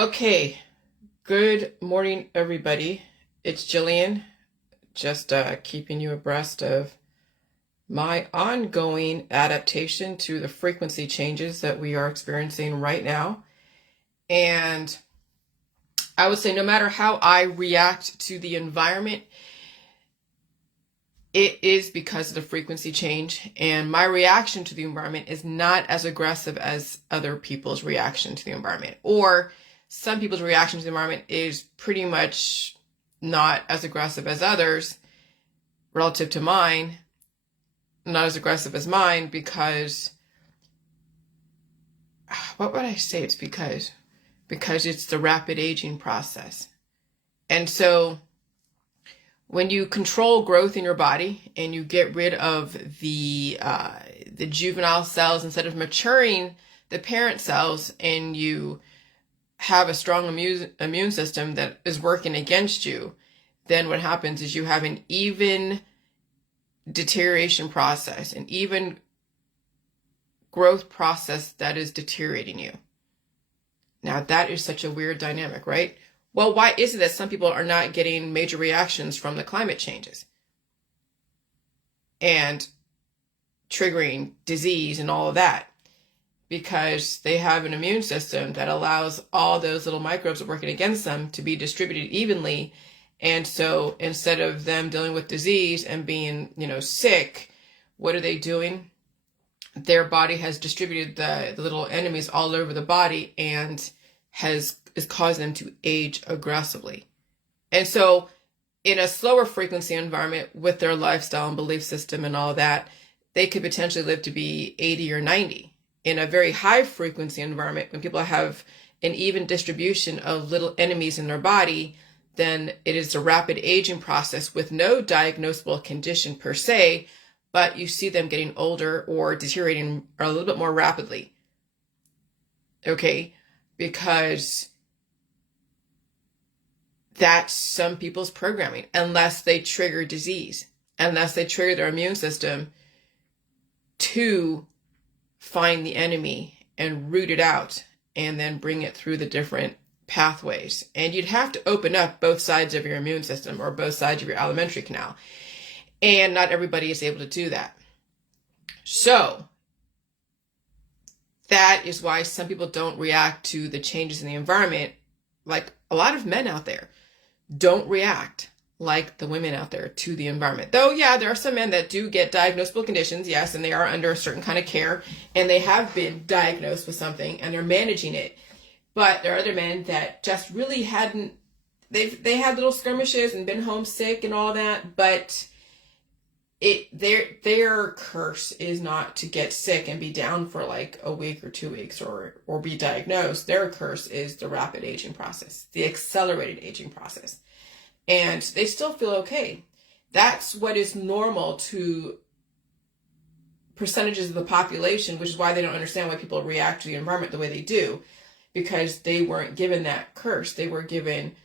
Okay, good morning, everybody. It's Jillian, just keeping you abreast of my ongoing adaptation to the frequency changes that we are experiencing right now. And I would say no matter how I react to the environment, it is because of the frequency change. And my reaction to the environment is not as aggressive as other people's reaction to the environment, or some people's reaction to the environment is pretty much not as aggressive as others relative to mine, not as aggressive as mine because, what would I say? It's because it's the rapid aging process. And so when you control growth in your body and you get rid of the juvenile cells instead of maturing the parent cells, and you have a strong immune system that is working against you, then what happens is you have an even deterioration process, an even growth process that is deteriorating you. Now that is such a weird dynamic, right? Well, why is it that some people are not getting major reactions from the climate changes and triggering disease and all of that? Because they have an immune system that allows all those little microbes working against them to be distributed evenly. And so instead of them dealing with disease and being, sick, what are they doing? Their body has distributed the little enemies all over the body and is causing them to age aggressively. And so in a slower frequency environment with their lifestyle and belief system and all that, they could potentially live to be 80 or 90. In a very high frequency environment, when people have an even distribution of little enemies in their body, then it is a rapid aging process with no diagnosable condition per se, but you see them getting older or deteriorating a little bit more rapidly. Okay? Because that's some people's programming, unless they trigger disease, unless they trigger their immune system to find the enemy and root it out and then bring it through the different pathways. And you'd have to open up both sides of your immune system or both sides of your alimentary canal. And not everybody is able to do that. So that is why some people don't react to the changes in the environment. Like a lot of men out there don't react like the women out there to the environment. Though, yeah, there are some men that do get diagnosable conditions, yes, and they are under a certain kind of care, and they have been diagnosed with something, and they're managing it. But there are other men that just really hadn't, they had little skirmishes and been homesick and all that, but their curse is not to get sick and be down for like a week or 2 weeks or be diagnosed. Their curse is the rapid aging process, the accelerated aging process. And they still feel okay. That's what is normal to percentages of the population, which is why they don't understand why people react to the environment the way they do, because they weren't given that curse. They were given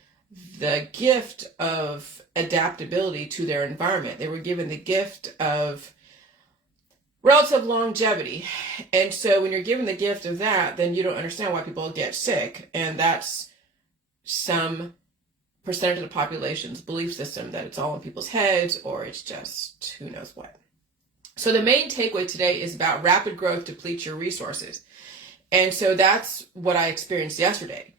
the gift of adaptability to their environment. They were given the gift of relative longevity. And so when you're given the gift of that, then you don't understand why people get sick. And that's some percentage of the population's belief system, that it's all in people's heads, or it's just who knows what. So the main takeaway today is about rapid growth depletes your resources. And so that's what I experienced yesterday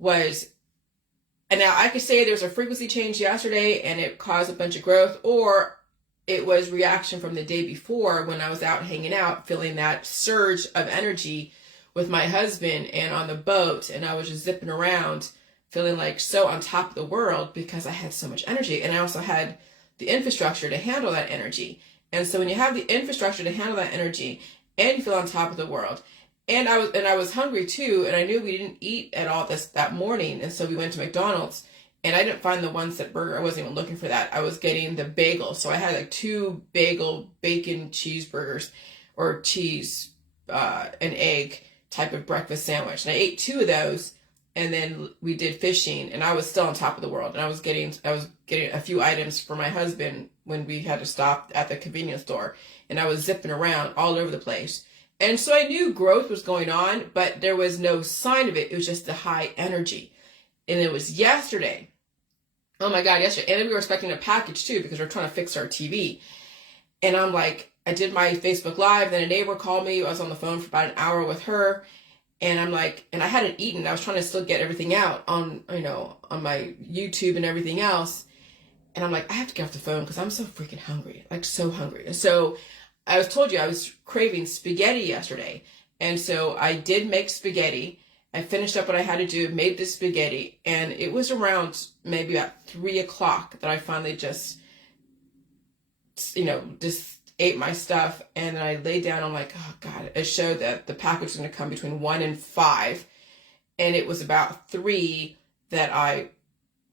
and now I could say there's a frequency change yesterday and it caused a bunch of growth, or it was reaction from the day before when I was out hanging out, feeling that surge of energy with my husband and on the boat, and I was just zipping around feeling like so on top of the world because I had so much energy, and I also had the infrastructure to handle that energy. And so when you have the infrastructure to handle that energy and you feel on top of the world, and I was hungry too, and I knew we didn't eat at all that morning, and so we went to McDonald's, and I didn't find the one set burger. I wasn't even looking for that. I was getting the bagel, so I had like 2 bagel bacon cheeseburgers, or cheese and egg type of breakfast sandwich, and I ate 2 of those. And then we did fishing, and I was still on top of the world. And I was getting a few items for my husband when we had to stop at the convenience store. And I was zipping around all over the place. And so I knew growth was going on, but there was no sign of it. It was just the high energy. And it was yesterday. Oh my God, yesterday. And then we were expecting a package too, because we're trying to fix our TV. And I'm like, I did my Facebook Live, then a neighbor called me. I was on the phone for about an hour with her. And I'm like, and I hadn't eaten. I was trying to still get everything out on, on my YouTube and everything else. And I'm like, I have to get off the phone because I'm so freaking hungry, like so hungry. And so I told you I was craving spaghetti yesterday. And so I did make spaghetti. I finished up what I had to do, made this spaghetti. And it was around maybe about 3 o'clock that I finally just ate my stuff. And then I laid down. I'm like, oh God, it showed that the package was going to come between 1 and 5. And it was about 3 that I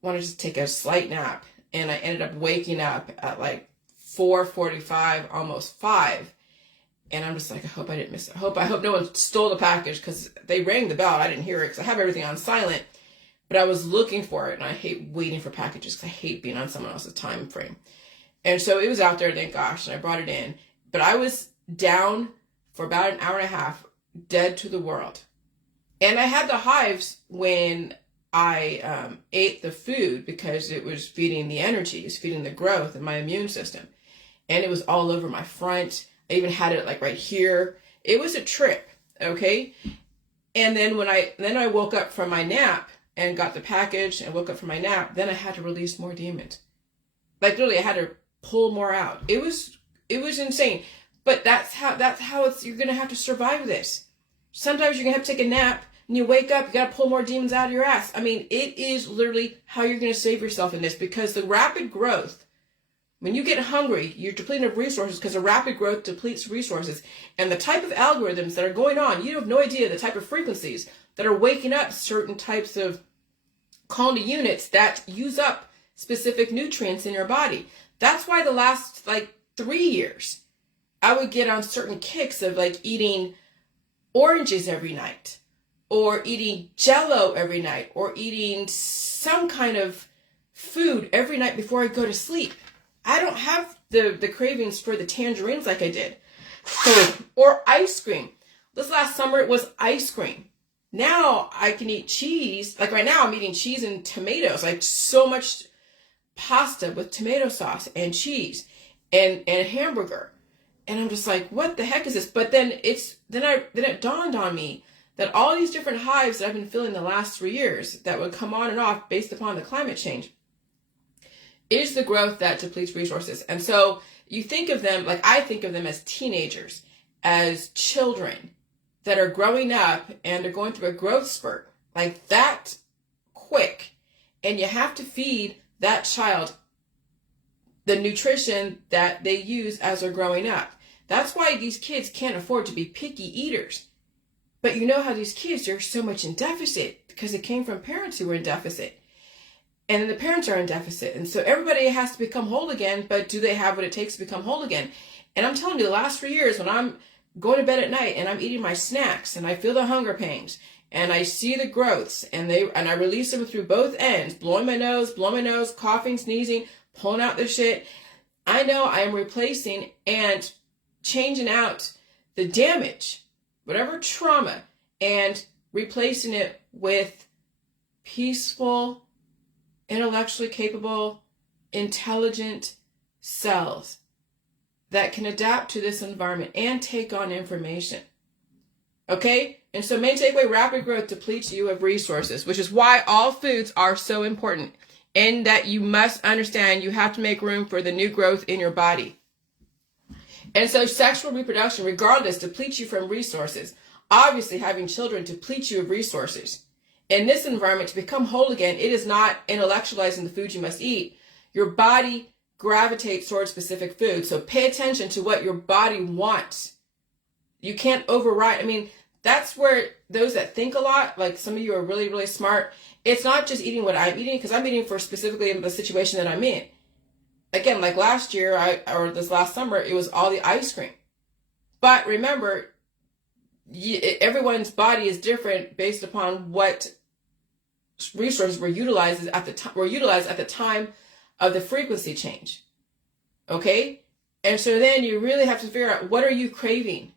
wanted to take a slight nap. And I ended up waking up at like 4:45, almost 5. And I'm just like, I hope I didn't miss it. I hope no one stole the package, because they rang the bell. I didn't hear it because I have everything on silent. But I was looking for it, and I hate waiting for packages because I hate being on someone else's time frame. And so it was out there, thank gosh, and I brought it in. But I was down for about an hour and a half, dead to the world. And I had the hives when I ate the food, because it was feeding the energy, it was feeding the growth in my immune system. And it was all over my front. I even had it like right here. It was a trip, okay? And then when I woke up from my nap and got the package and woke up from my nap, then I had to release more demons. Like literally I had to pull more out. It was insane. But that's how you're going to have to survive this. Sometimes you're going to have to take a nap and you wake up, you got to pull more demons out of your ass. I mean, it is literally how you're going to save yourself in this, because the rapid growth, when you get hungry, you're depleting of resources, because the rapid growth depletes resources. And the type of algorithms that are going on, you have no idea the type of frequencies that are waking up certain types of colony units that use up specific nutrients in your body. That's why the last 3 years, I would get on certain kicks of eating oranges every night, or eating Jell-O every night, or eating some kind of food every night before I go to sleep. I don't have the cravings for the tangerines like I did. Or ice cream. This last summer it was ice cream. Now I can eat cheese. Like right now I'm eating cheese and tomatoes. Like so much pasta with tomato sauce and cheese and hamburger. And I'm just like, what the heck is this? But then it dawned on me that all these different hives that I've been feeling the last 3 years that would come on and off based upon the climate change is the growth that depletes resources. And so you think of them, I think of them as teenagers, as children that are growing up and they're going through a growth spurt like that quick. And you have to feed that child the nutrition that they use as they're growing up. That's why these kids can't afford to be picky eaters. But you know how these kids are so much in deficit because it came from parents who were in deficit. And then the parents are in deficit. And so everybody has to become whole again, but do they have what it takes to become whole again? And I'm telling you, the last 3 years when I'm going to bed at night and I'm eating my snacks and I feel the hunger pains and I see the growths and I release them through both ends, blowing my nose, coughing, sneezing, pulling out the shit. I know I am replacing and changing out the damage, whatever trauma, and replacing it with peaceful, intellectually capable, intelligent cells that can adapt to this environment and take on information. Okay? And so main takeaway, rapid growth depletes you of resources, which is why all foods are so important, and that you must understand you have to make room for the new growth in your body. And so sexual reproduction, regardless, depletes you from resources. Obviously, having children depletes you of resources. In this environment, to become whole again, it is not intellectualizing the food you must eat. Your body gravitates towards specific food. So pay attention to what your body wants. You can't override. I mean, that's where those that think a lot, like some of you are really, really smart. It's not just eating what I'm eating, because I'm eating for specifically the situation that I'm in. Again, like last year, or this last summer, it was all the ice cream. But remember, everyone's body is different based upon what resources were utilized at the time of the frequency change. Okay? And so then you really have to figure out, what are you craving?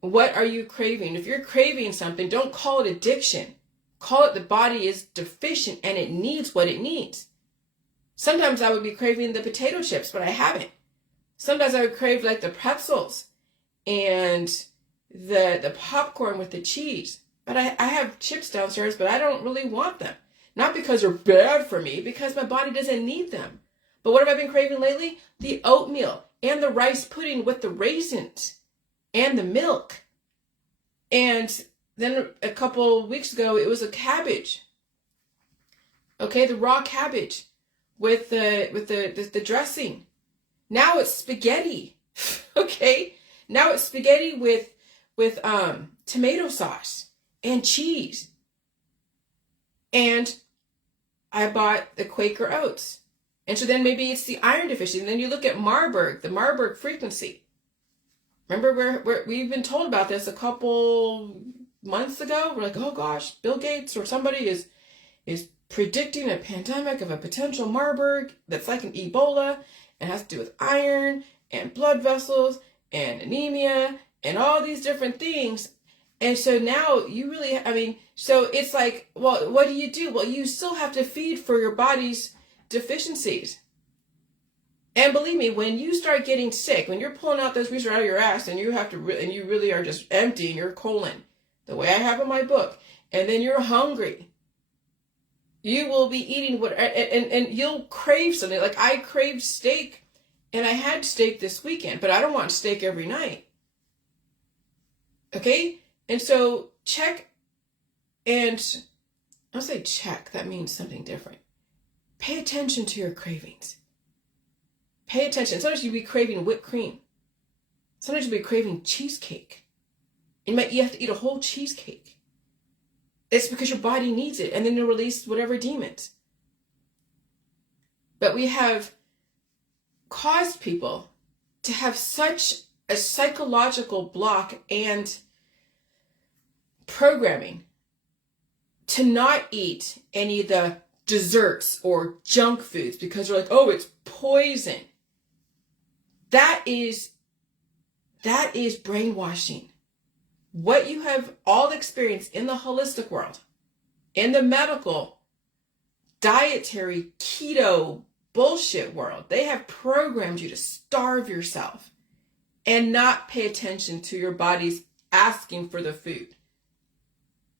What are you craving? If you're craving something, don't call it addiction. Call it the body is deficient and it needs what it needs. Sometimes I would be craving the potato chips, but I haven't. Sometimes I would crave like the pretzels and the popcorn with the cheese. But I have chips downstairs, but I don't really want them. Not because they're bad for me, because my body doesn't need them. But what have I been craving lately? The oatmeal and the rice pudding with the raisins and the milk. And then a couple weeks ago, it was a cabbage. Okay, the raw cabbage with the dressing. Now it's spaghetti. Okay, now it's spaghetti with tomato sauce and cheese. And I bought the Quaker oats. And so then maybe it's the iron deficiency. And then you look at Marburg, the Marburg frequency. Remember we've been told about this a couple months ago? We're like, oh gosh, Bill Gates or somebody is predicting a pandemic of a potential Marburg that's like an Ebola and has to do with iron and blood vessels and anemia and all these different things. And so now you really, so it's like, well, what do? Well, you still have to feed for your body's deficiencies. And believe me, when you start getting sick, when you're pulling out those reasons out of your ass and you really are just emptying your colon, the way I have in my book, and then you're hungry, you will be eating and you'll crave something. Like I craved steak, and I had steak this weekend, but I don't want steak every night. Okay? And so check, and I'll say check, that means something different. Pay attention to your cravings. Pay attention. Sometimes you'll be craving whipped cream. Sometimes you'll be craving cheesecake. You have to eat a whole cheesecake. It's because your body needs it, and then you'll release whatever demons. But we have caused people to have such a psychological block and programming to not eat any of the desserts or junk foods because they're like, oh, it's poison. That is brainwashing. What you have all experienced in the holistic world, in the medical, dietary, keto, bullshit world, they have programmed you to starve yourself and not pay attention to your body's asking for the food.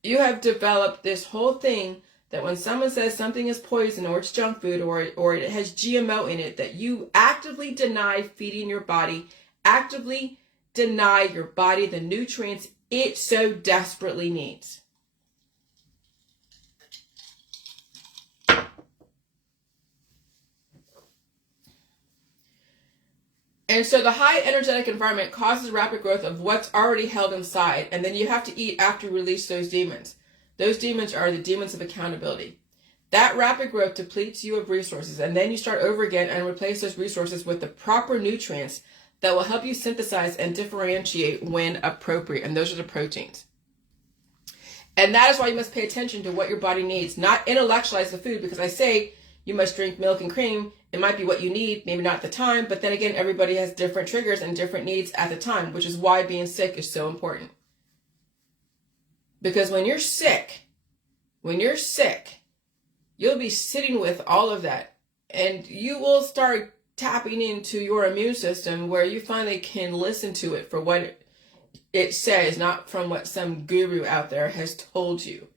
You have developed this whole thing that when someone says something is poison or it's junk food or it has GMO in it, that you actively deny feeding your body, actively deny your body the nutrients it so desperately needs. And so the high energetic environment causes rapid growth of what's already held inside, and then you have to eat after you release those demons. Those demons are the demons of accountability. That rapid growth depletes you of resources, and then you start over again and replace those resources with the proper nutrients that will help you synthesize and differentiate when appropriate, and those are the proteins. And that is why you must pay attention to what your body needs, not intellectualize the food, because I say you must drink milk and cream. It might be what you need, maybe not at the time, but then again, everybody has different triggers and different needs at the time, which is why being sick is so important. Because when you're sick, you'll be sitting with all of that, and you will start tapping into your immune system where you finally can listen to it for what it says, not from what some guru out there has told you.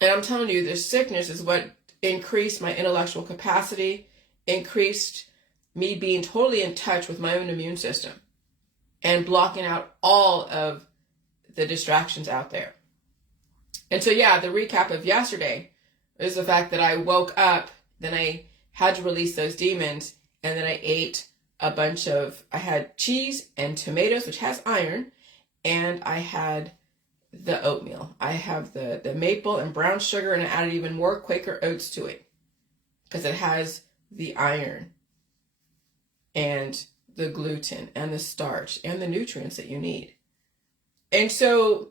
And I'm telling you, this sickness is what increased my intellectual capacity, increased me being totally in touch with my own immune system and blocking out all of the distractions out there. And so, yeah, the recap of yesterday is the fact that I woke up, then I had to release those demons, and then I ate I had cheese and tomatoes, which has iron, and I had the oatmeal. I have the maple and brown sugar, and I added even more Quaker oats to it because it has the iron and the gluten and the starch and the nutrients that you need. And so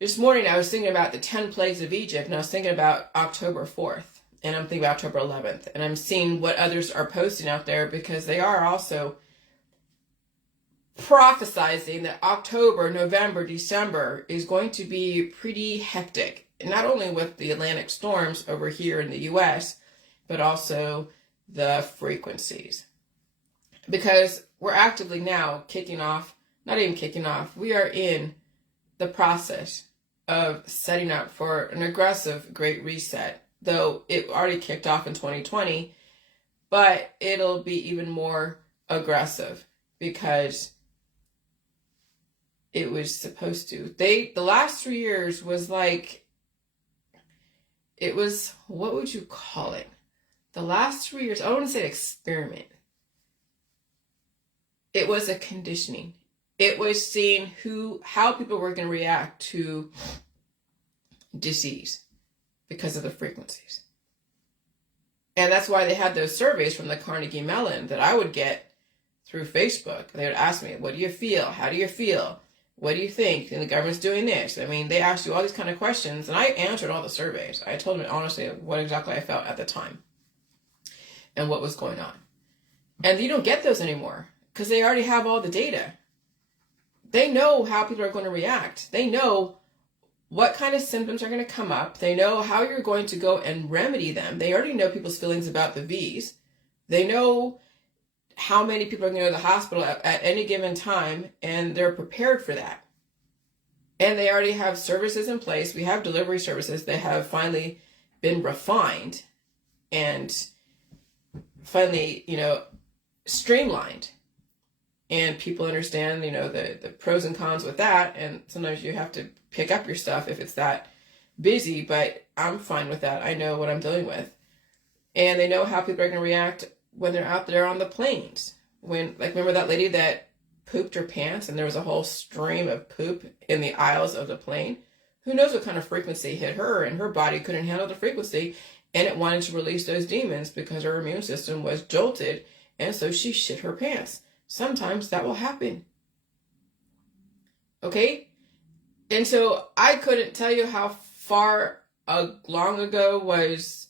this morning I was thinking about the 10 plagues of Egypt, and I was thinking about October 4th, and I'm thinking about October 11th, and I'm seeing what others are posting out there because they are also prophesizing that October, November, December is going to be pretty hectic. Not only with the Atlantic storms over here in the US, but also the frequencies. Because we're actively now we are in the process of setting up for an aggressive Great Reset, though it already kicked off in 2020, but it'll be even more aggressive because it was supposed to. The last 3 years was like, it was, what would you call it? The last 3 years, I don't want to say experiment. It was a conditioning. It was seeing how people were going to react to disease because of the frequencies. And that's why they had those surveys from the Carnegie Mellon that I would get through Facebook. They would ask me, what do you feel? How do you feel? What do you think? And the government's doing this. I mean, they asked you all these kind of questions, and I answered all the surveys. I told them honestly what exactly I felt at the time and what was going on. And you don't get those anymore because they already have all the data. They know how people are going to react. They know what kind of symptoms are going to come up. They know how you're going to go and remedy them. They already know people's feelings about the V's. They know how many people are going to go to the hospital at any given time, and they're prepared for that. And they already have services in place. We have delivery services that have finally been refined and finally, streamlined. And people understand, the pros and cons with that. And sometimes you have to pick up your stuff if it's that busy, but I'm fine with that. I know what I'm dealing with. And they know how people are going to react when they're out there on the planes. Remember that lady that pooped her pants and there was a whole stream of poop in the aisles of the plane? Who knows what kind of frequency hit her, and her body couldn't handle the frequency, and it wanted to release those demons because her immune system was jolted, and so she shit her pants. Sometimes that will happen. Okay? And so I couldn't tell you how far long ago was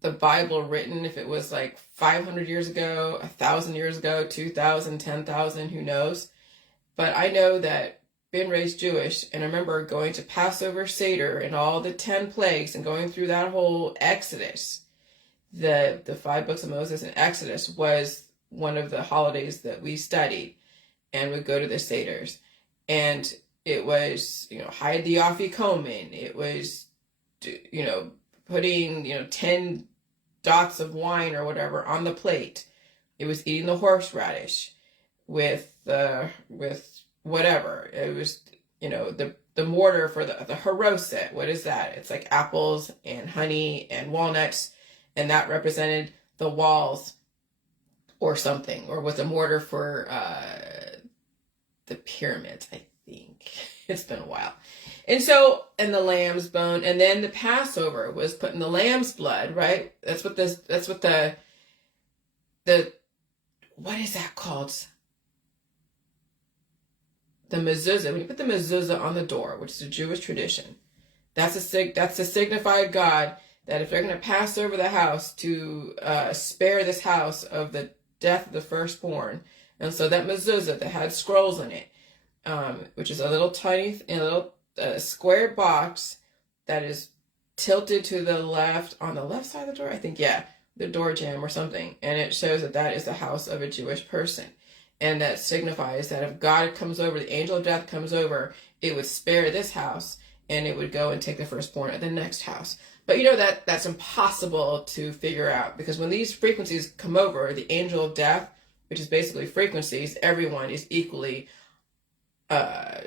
the Bible written, if it was like 500 years ago, 1,000 years ago, 2,000, 10,000, who knows? But I know that being raised Jewish, and I remember going to Passover, Seder, and all the 10 plagues, and going through that whole Exodus. The 5 books of Moses and Exodus was one of the holidays that we studied and would go to the Seders. And it was, hide the afikomen. It was, putting, 10 dots of wine or whatever on the plate. It was eating the horseradish with whatever. It was, the mortar for the haroset. What is that? It's like apples and honey and walnuts. And that represented the walls or something, or was a mortar for the pyramids, I think. It's been a while. And the lamb's bone, and then the Passover was putting the lamb's blood, right? That's what the what is that called? The mezuza. When you put the mezuza on the door, which is a Jewish tradition, that's to signify God that if they're going to pass over the house to spare this house of the death of the firstborn. And so that mezuzah that had scrolls in it, which is a little tiny, square box that is tilted to the left, on the left side of the door, I think, the door jamb or something. And it shows that is the house of a Jewish person. And that signifies that if God comes over, the angel of death comes over, it would spare this house and it would go and take the firstborn at the next house. But that's impossible to figure out, because when these frequencies come over, the angel of death, which is basically frequencies, everyone is equally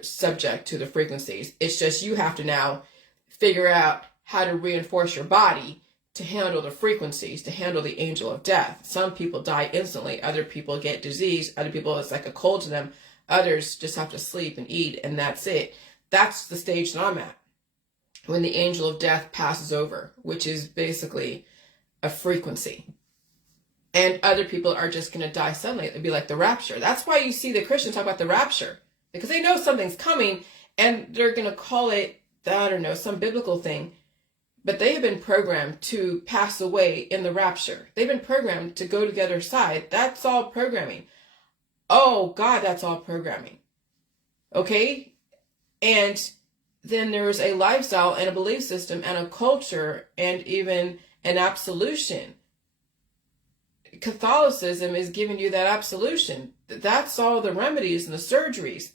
subject to the frequencies. It's just you have to now figure out how to reinforce your body to handle the frequencies, to handle the angel of death. Some people die instantly. Other people get disease. Other people, it's like a cold to them. Others just have to sleep and eat, and that's it. That's the stage that I'm at when the angel of death passes over, which is basically a frequency. And other people are just going to die suddenly. It'd be like the rapture. That's why you see the Christians talk about the rapture, because they know something's coming and they're going to call it, I don't know, some biblical thing. But they have been programmed to pass away in the rapture. They've been programmed to go to the other side. That's all programming. Oh, God, that's all programming. Okay? And then there's a lifestyle and a belief system and a culture and even an absolution. Catholicism is giving you that absolution. That's all the remedies and the surgeries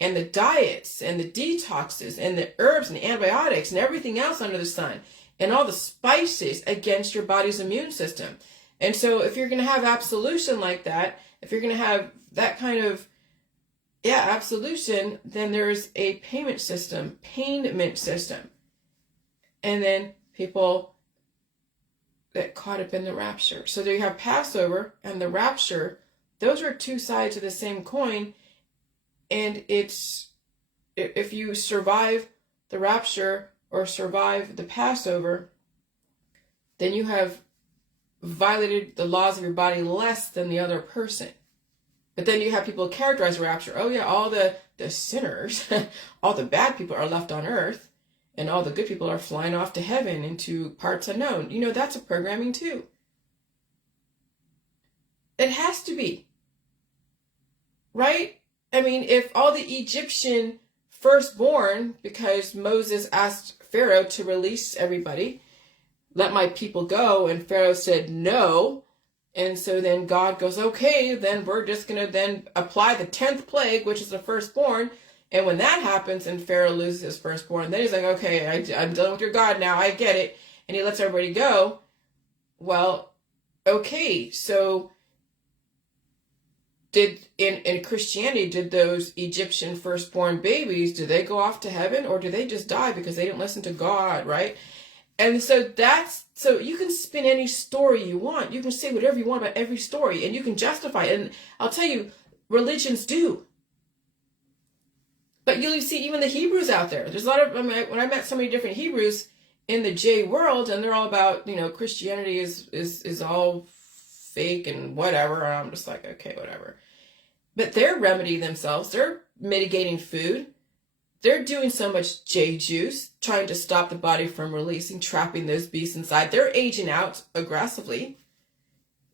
and the diets and the detoxes and the herbs and the antibiotics and everything else under the sun and all the spices against your body's immune system. And so if you're going to have absolution like that, if you're going to have that kind of, absolution, then there's a payment system. And then people that caught up in the rapture. So there you have Passover and the rapture. Those are two sides of the same coin. And it's, if you survive the rapture or survive the Passover, then you have violated the laws of your body less than the other person. But then you have people characterize the rapture. Oh yeah, all the sinners, all the bad people are left on earth, and all the good people are flying off to heaven into parts unknown. You know, that's a programming too. It has to be. Right? I mean, if all the Egyptian firstborn, because Moses asked Pharaoh to release everybody, let my people go, and Pharaoh said no, and so then God goes, okay, then we're just going to then apply the 10th plague, which is the firstborn. And when that happens and Pharaoh loses his firstborn, then he's like, okay, I'm done with your God now. I get it. And he lets everybody go. Well, okay, so in Christianity, did those Egyptian firstborn babies, did they go off to heaven, or did they just die because they didn't listen to God, right? And so so you can spin any story you want. You can say whatever you want about every story, and you can justify it. And I'll tell you, religions do. But you'll see even the Hebrews out there. There's a lot of, when I met so many different Hebrews in the J world, and they're all about, Christianity is all fake and whatever. And I'm just like, okay, whatever. But they're remedying themselves. They're mitigating food. They're doing so much J juice, trying to stop the body from releasing, trapping those beasts inside. They're aging out aggressively.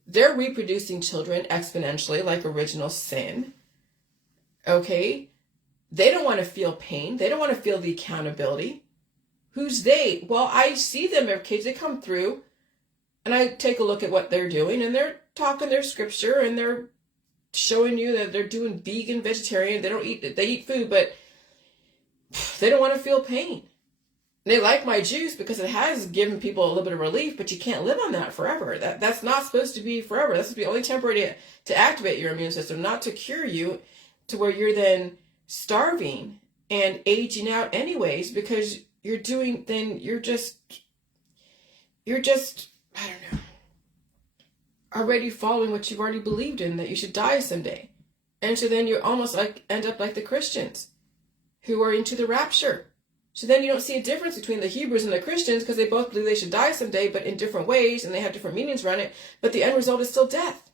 They're reproducing children exponentially, like original sin. Okay? They don't want to feel pain. They don't want to feel the accountability. Who's they? Well, I see them every kids. They come through, and I take a look at what they're doing, and they're talking their scripture, and they're showing you that they're doing vegan, vegetarian. They eat food, but they don't want to feel pain. They like my juice because it has given people a little bit of relief, but you can't live on that forever. That's not supposed to be forever. That's supposed to be only temporary to activate your immune system, not to cure you to where you're then starving and aging out anyways, because you're just, I don't know, already following what you've already believed in, that you should die someday. And so then you almost like end up like the Christians who are into the rapture. So then you don't see a difference between the Hebrews and the Christians, because they both believe they should die someday, but in different ways, and they have different meanings around it, but the end result is still death.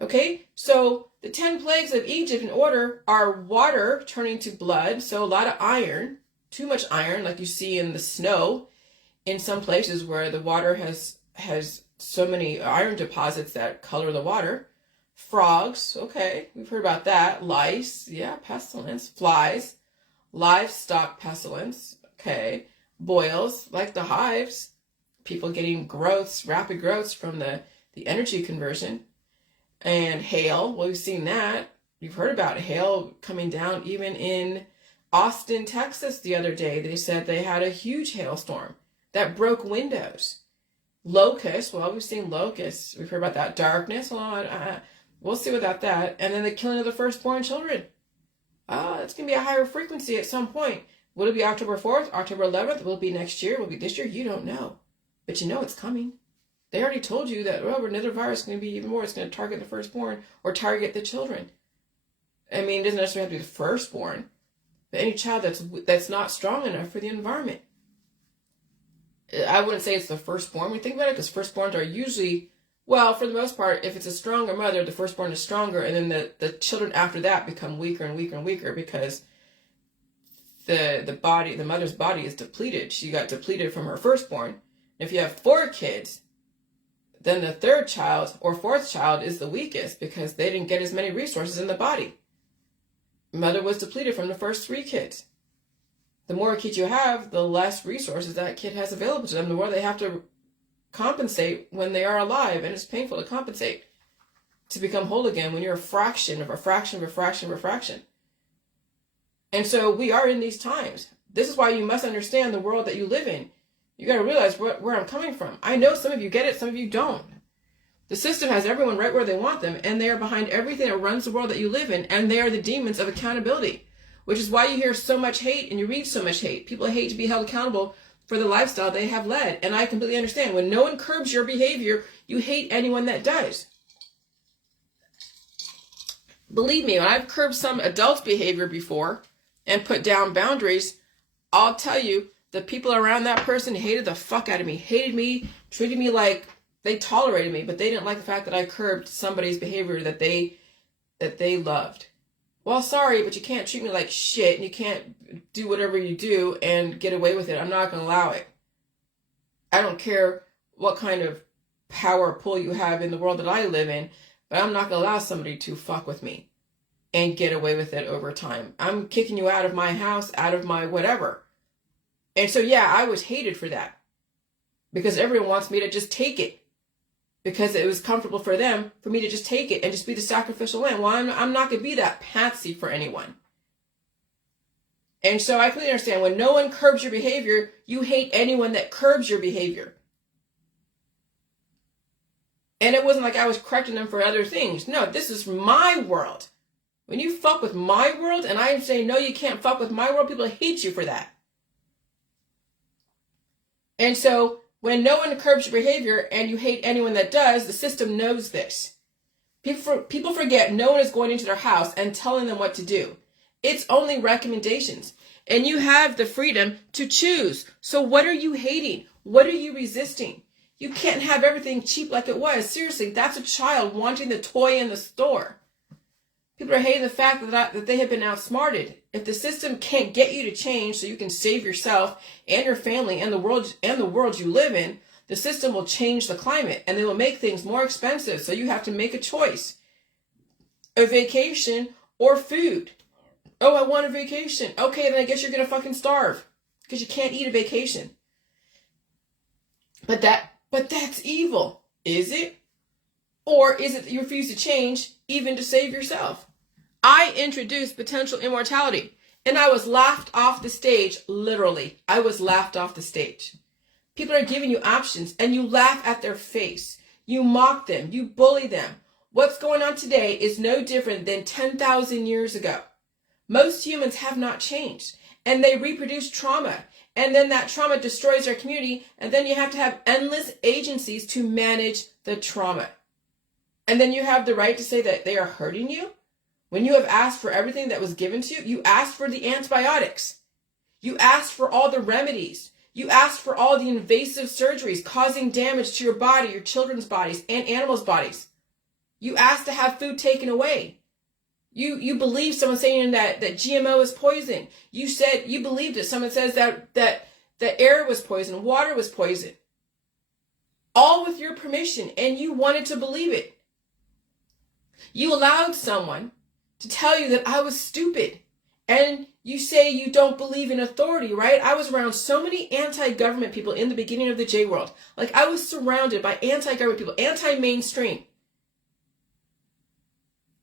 Okay? So the 10 plagues of Egypt in order are water turning to blood, so a lot of iron, too much iron, like you see in the snow, in some places where the water has so many iron deposits that color the water. Frogs, okay, we've heard about that. Lice, yeah, pestilence. Flies, livestock pestilence, okay. Boils, like the hives. People getting growths, rapid growths from the energy conversion. And hail, well, we've seen that. You've heard about hail coming down even in Austin, Texas the other day. They said they had a huge hailstorm that broke windows. Locusts, well, we've seen locusts. We've heard about that. Darkness, well, we'll see about that. And then the killing of the firstborn children. It's going to be a higher frequency at some point. Will it be October 4th, October 11th? Will it be next year? Will it be this year? You don't know. But you know it's coming. They already told you that, another virus is going to be even more. It's going to target the firstborn or target the children. I mean, it doesn't necessarily have to be the firstborn, but any child that's not strong enough for the environment. I wouldn't say it's the firstborn. We think about it because firstborns are usually, well, for the most part, if it's a stronger mother, the firstborn is stronger, and then the children after that become weaker and weaker and weaker because the mother's body is depleted. She got depleted from her firstborn. If you have 4 kids, then the third child or fourth child is the weakest because they didn't get as many resources in the body. Mother was depleted from the first 3 kids. The more kids you have, the less resources that kid has available to them, the more they have to compensate when they are alive, and it's painful to compensate to become whole again when you're a fraction of a fraction of a fraction of a fraction. And so we are in these times. This is why you must understand the world that you live in. You got to realize where I'm coming from. I know some of you get it, some of you don't. The system has everyone right where they want them, and they are behind everything that runs the world that you live in, and they are the demons of accountability, which is why you hear so much hate and you read so much hate. People hate to be held accountable for the lifestyle they have led, and I completely understand. When no one curbs your behavior, you hate anyone that does. Believe me, when I've curbed some adults' behavior before and put down boundaries, I'll tell you, the people around that person hated the fuck out of me, hated me, treated me like they tolerated me, but they didn't like the fact that I curbed somebody's behavior that they loved. Well, sorry, but you can't treat me like shit, and you can't do whatever you do and get away with it. I'm not going to allow it. I don't care what kind of power or pull you have in the world that I live in, but I'm not going to allow somebody to fuck with me and get away with it over time. I'm kicking you out of my house, out of my whatever. And so, yeah, I was hated for that because everyone wants me to just take it because it was comfortable for them for me to just take it and just be the sacrificial lamb. Well, I'm not going to be that patsy for anyone. And so I completely understand when no one curbs your behavior, you hate anyone that curbs your behavior. And it wasn't like I was correcting them for other things. No, this is my world. When you fuck with my world and I'm saying, no, you can't fuck with my world, people hate you for that. And so when no one curbs your behavior and you hate anyone that does, the system knows this. People forget no one is going into their house and telling them what to do. It's only recommendations. And you have the freedom to choose. So what are you hating? What are you resisting? You can't have everything cheap like it was. Seriously, that's a child wanting the toy in the store. People are hating the fact that they have been outsmarted. If the system can't get you to change so you can save yourself and your family and the world you live in, the system will change the climate and they will make things more expensive. So you have to make a choice. A vacation or food. Oh, I want a vacation. Okay, then I guess you're going to fucking starve because you can't eat a vacation. But that's evil. Is it? Or is it that you refuse to change even to save yourself? I introduced potential immortality and I was laughed off the stage. Literally, I was laughed off the stage. People are giving you options and you laugh at their face. You mock them. You bully them. What's going on today is no different than 10,000 years ago. Most humans have not changed and they reproduce trauma. And then that trauma destroys our community. And then you have to have endless agencies to manage the trauma. And then you have the right to say that they are hurting you. When you have asked for everything that was given to you, you asked for the antibiotics. You asked for all the remedies. You asked for all the invasive surgeries causing damage to your body, your children's bodies, and animals' bodies. You asked to have food taken away. You believe someone saying that GMO is poison. You said you believed it. Someone says that air was poison, water was poison. All with your permission, and you wanted to believe it. You allowed someone to tell you that I was stupid. And you say you don't believe in authority, right? I was around so many anti-government people in the beginning of the J world. Like I was surrounded by anti-government people, anti-mainstream.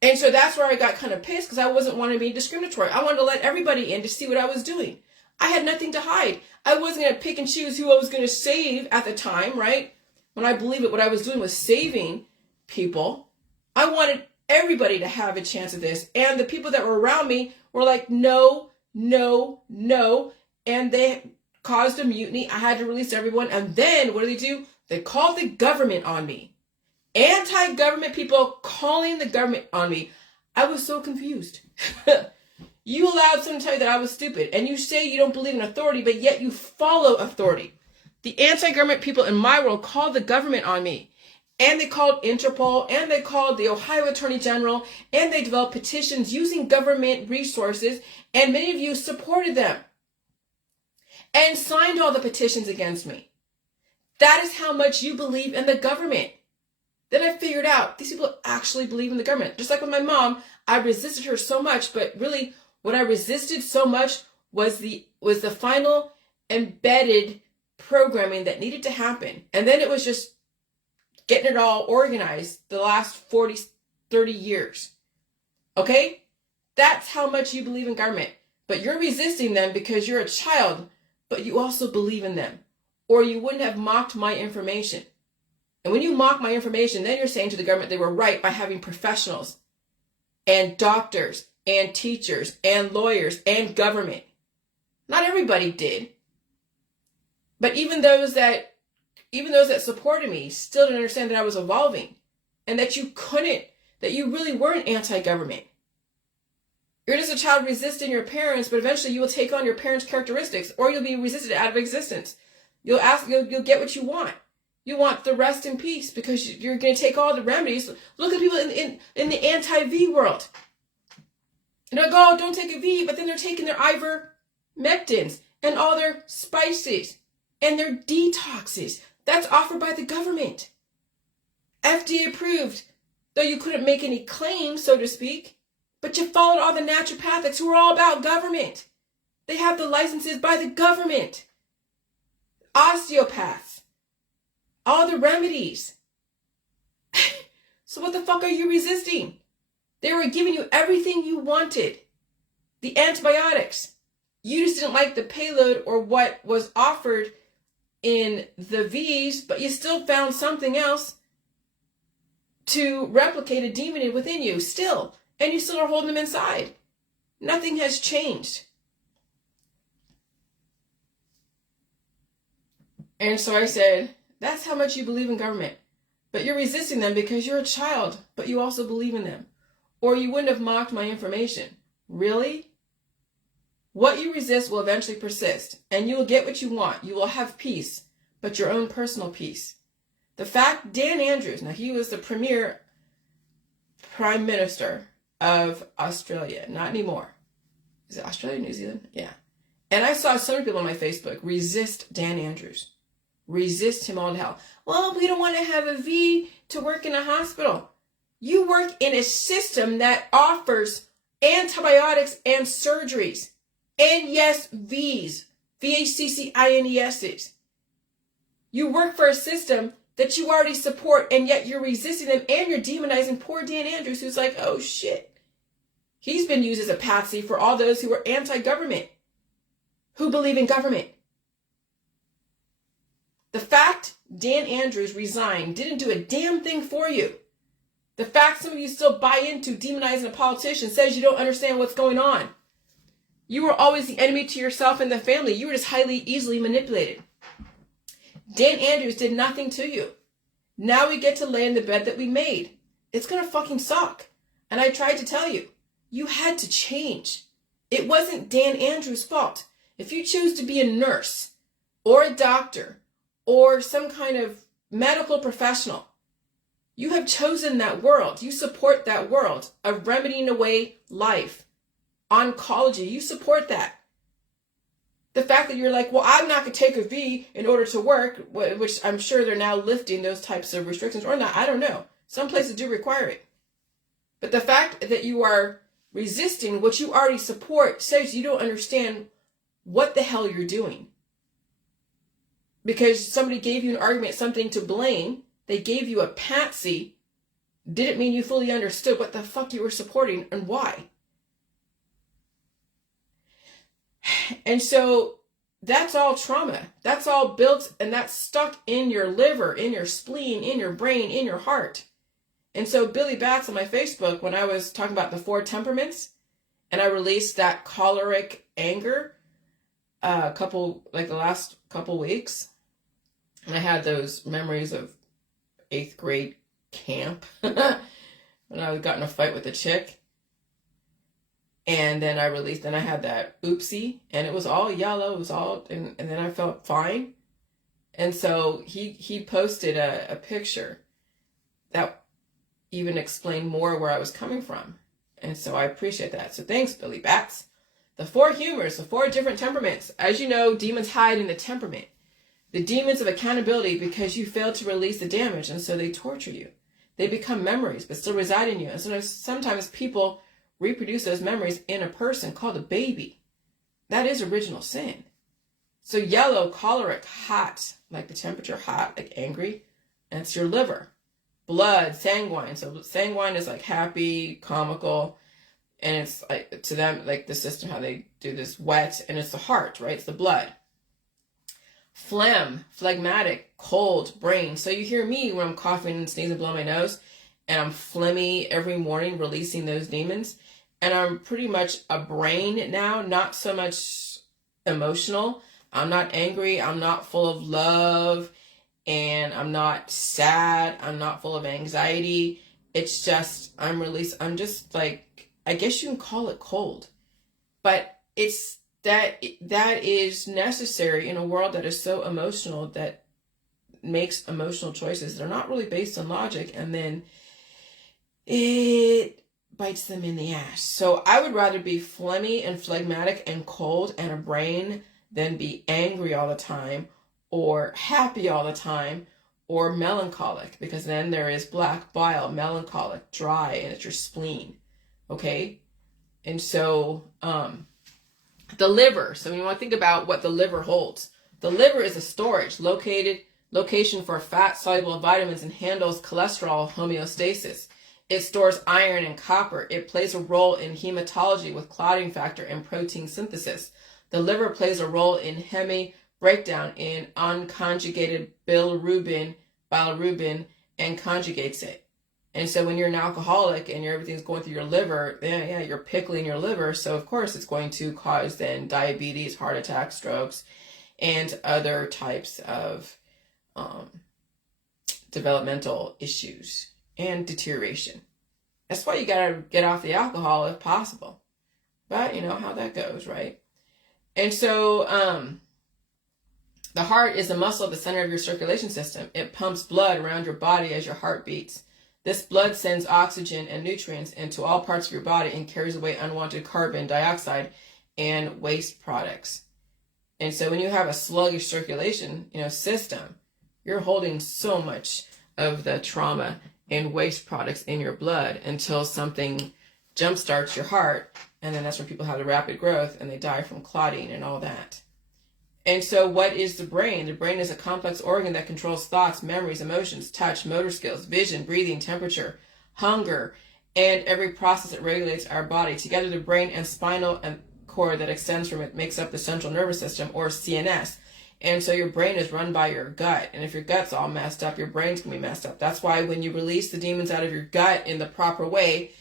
And so that's where I got kind of pissed because I wasn't wanting to be discriminatory. I wanted to let everybody in to see what I was doing. I had nothing to hide. I wasn't going to pick and choose who I was going to save at the time, right? When I believe it, what I was doing was saving people. I wanted everybody to have a chance at this. And the people that were around me were like, no, no, no. And they caused a mutiny. I had to release everyone. And then what do? They called the government on me. Anti-government people calling the government on me. I was so confused. You allowed someone to tell you that I was stupid. And you say you don't believe in authority, but yet you follow authority. The anti-government people in my world called the government on me. And they called Interpol, and they called the Ohio Attorney General, and they developed petitions using government resources, and many of you supported them and signed all the petitions against me. That is how much you believe in the government. Then I figured out these people actually believe in the government. Just like with my mom, I resisted her so much, but really what I resisted so much was the final embedded programming that needed to happen. And then it was just getting it all organized the last 40, 30 years. Okay? That's how much you believe in government. But you're resisting them because you're a child, but you also believe in them. Or you wouldn't have mocked my information. And when you mock my information, then you're saying to the government they were right by having professionals and doctors and teachers and lawyers and government. Not everybody did. But even those that supported me still didn't understand that I was evolving and that you really weren't anti-government. You're just a child resisting your parents, but eventually you will take on your parents' characteristics, or you'll be resisted out of existence. You'll get what you want. You want the rest in peace because you're going to take all the remedies. Look at people in the anti-V world. And they're like, oh, don't take a V, but then they're taking their ivermectins and all their spices and their detoxes. That's offered by the government. FDA approved, though you couldn't make any claims, so to speak. But you followed all the naturopathics who are all about government. They have the licenses by the government. Osteopaths. All the remedies. So what the fuck are you resisting? They were giving you everything you wanted. The antibiotics. You just didn't like the payload or what was offered in the V's, but you still found something else to replicate a demon within you still. And you still are holding them inside. Nothing has changed. And so I said, that's how much you believe in government. But you're resisting them because you're a child, but you also believe in them. Or you wouldn't have mocked my information. Really? What you resist will eventually persist, and you will get what you want. You will have peace, but your own personal peace. The fact Dan Andrews, now he was the premier prime minister of Australia. Not anymore. Is it Australia, New Zealand? Yeah. And I saw so many people on my Facebook resist Dan Andrews. Resist him all to hell. Well, we don't want to have a V to work in a hospital. You work in a system that offers antibiotics and surgeries. And yes, V's. VACCINES's. You work for a system that you already support, and yet you're resisting them, and you're demonizing poor Dan Andrews, who's like, oh shit. He's been used as a patsy for all those who are anti-government, who believe in government. The fact Dan Andrews resigned didn't do a damn thing for you. The fact some of you still buy into demonizing a politician says you don't understand what's going on. You were always the enemy to yourself and the family. You were just highly, easily manipulated. Dan Andrews did nothing to you. Now we get to lay in the bed that we made. It's going to fucking suck. And I tried to tell you. You had to change. It wasn't Dan Andrews' fault. If you choose to be a nurse or a doctor or some kind of medical professional, you have chosen that world. You support that world of remedying away life. Oncology, you support that. The fact that you're like, well, I'm not going to take a V in order to work, which I'm sure they're now lifting those types of restrictions or not. I don't know. Some places do require it. But the fact that you are resisting what you already support says you don't understand what the hell you're doing. Because somebody gave you an argument, something to blame, they gave you a patsy, didn't mean you fully understood what the fuck you were supporting and why. And so that's all trauma. That's all built and that's stuck in your liver, in your spleen, in your brain, in your heart. And so Billy Batts on my Facebook, when I was talking about the 4 temperaments, and I released that choleric anger the last couple weeks, and I had those memories of 8th grade camp when I got in a fight with a chick. And then I had that oopsie, and it was all yellow, and then I felt fine. And so he posted a picture that even explained more where I was coming from. And so I appreciate that. So thanks, Billy Batts. The 4 humors, the 4 different temperaments. As you know, demons hide in the temperament. The demons of accountability because you failed to release the damage, and so they torture you. they become memories, but still reside in you. And sometimes people reproduce those memories in a person called a baby. That is original sin. So yellow, choleric, hot, like the temperature, hot, like angry, that's your liver. Blood, sanguine. So sanguine is like happy, comical, and it's like to them, like the system, how they do this, wet, and it's the heart, right? It's the blood. Phlegm, phlegmatic, cold, brain. So you hear me when I'm coughing and sneezing, blowing my nose, and I'm phlegmy every morning, releasing those demons. And I'm pretty much a brain now, not so much emotional. I'm not angry. I'm not full of love, and I'm not sad. I'm not full of anxiety. It's just, I'm just like, I guess you can call it cold, but it's that is necessary in a world that is so emotional, that makes emotional choices that are not really based on logic, and then it bites them in the ass. So I would rather be phlegmy and phlegmatic and cold and a brain than be angry all the time, or happy all the time, or melancholic, because then there is black bile, melancholic, dry, and it's your spleen. Okay? And so, the liver. So when you want to think about what the liver holds, the liver is a storage location for fat-soluble vitamins and handles cholesterol homeostasis. It stores iron and copper. It plays a role in hematology with clotting factor and protein synthesis. The liver plays a role in heme breakdown in unconjugated bilirubin, and conjugates it. And so when you're an alcoholic and everything's going through your liver, you're pickling your liver. So of course it's going to cause then diabetes, heart attacks, strokes, and other types of developmental issues and deterioration. That's why you gotta get off the alcohol if possible. But you know how that goes, right? And so the heart is a muscle at the center of your circulation system. It pumps blood around your body as your heart beats. This blood sends oxygen and nutrients into all parts of your body and carries away unwanted carbon dioxide and waste products. And so when you have a sluggish circulation, system, you're holding so much of the trauma and waste products in your blood until something jumpstarts your heart. And then that's when people have the rapid growth and they die from clotting and all that. And so what is the brain? The brain is a complex organ that controls thoughts, memories, emotions, touch, motor skills, vision, breathing, temperature, hunger, and every process that regulates our body. Together, the brain and spinal cord that extends from it makes up the central nervous system, or CNS. And so your brain is run by your gut. And if your gut's all messed up, your brain's going to be messed up. That's why when you release the demons out of your gut in the proper way,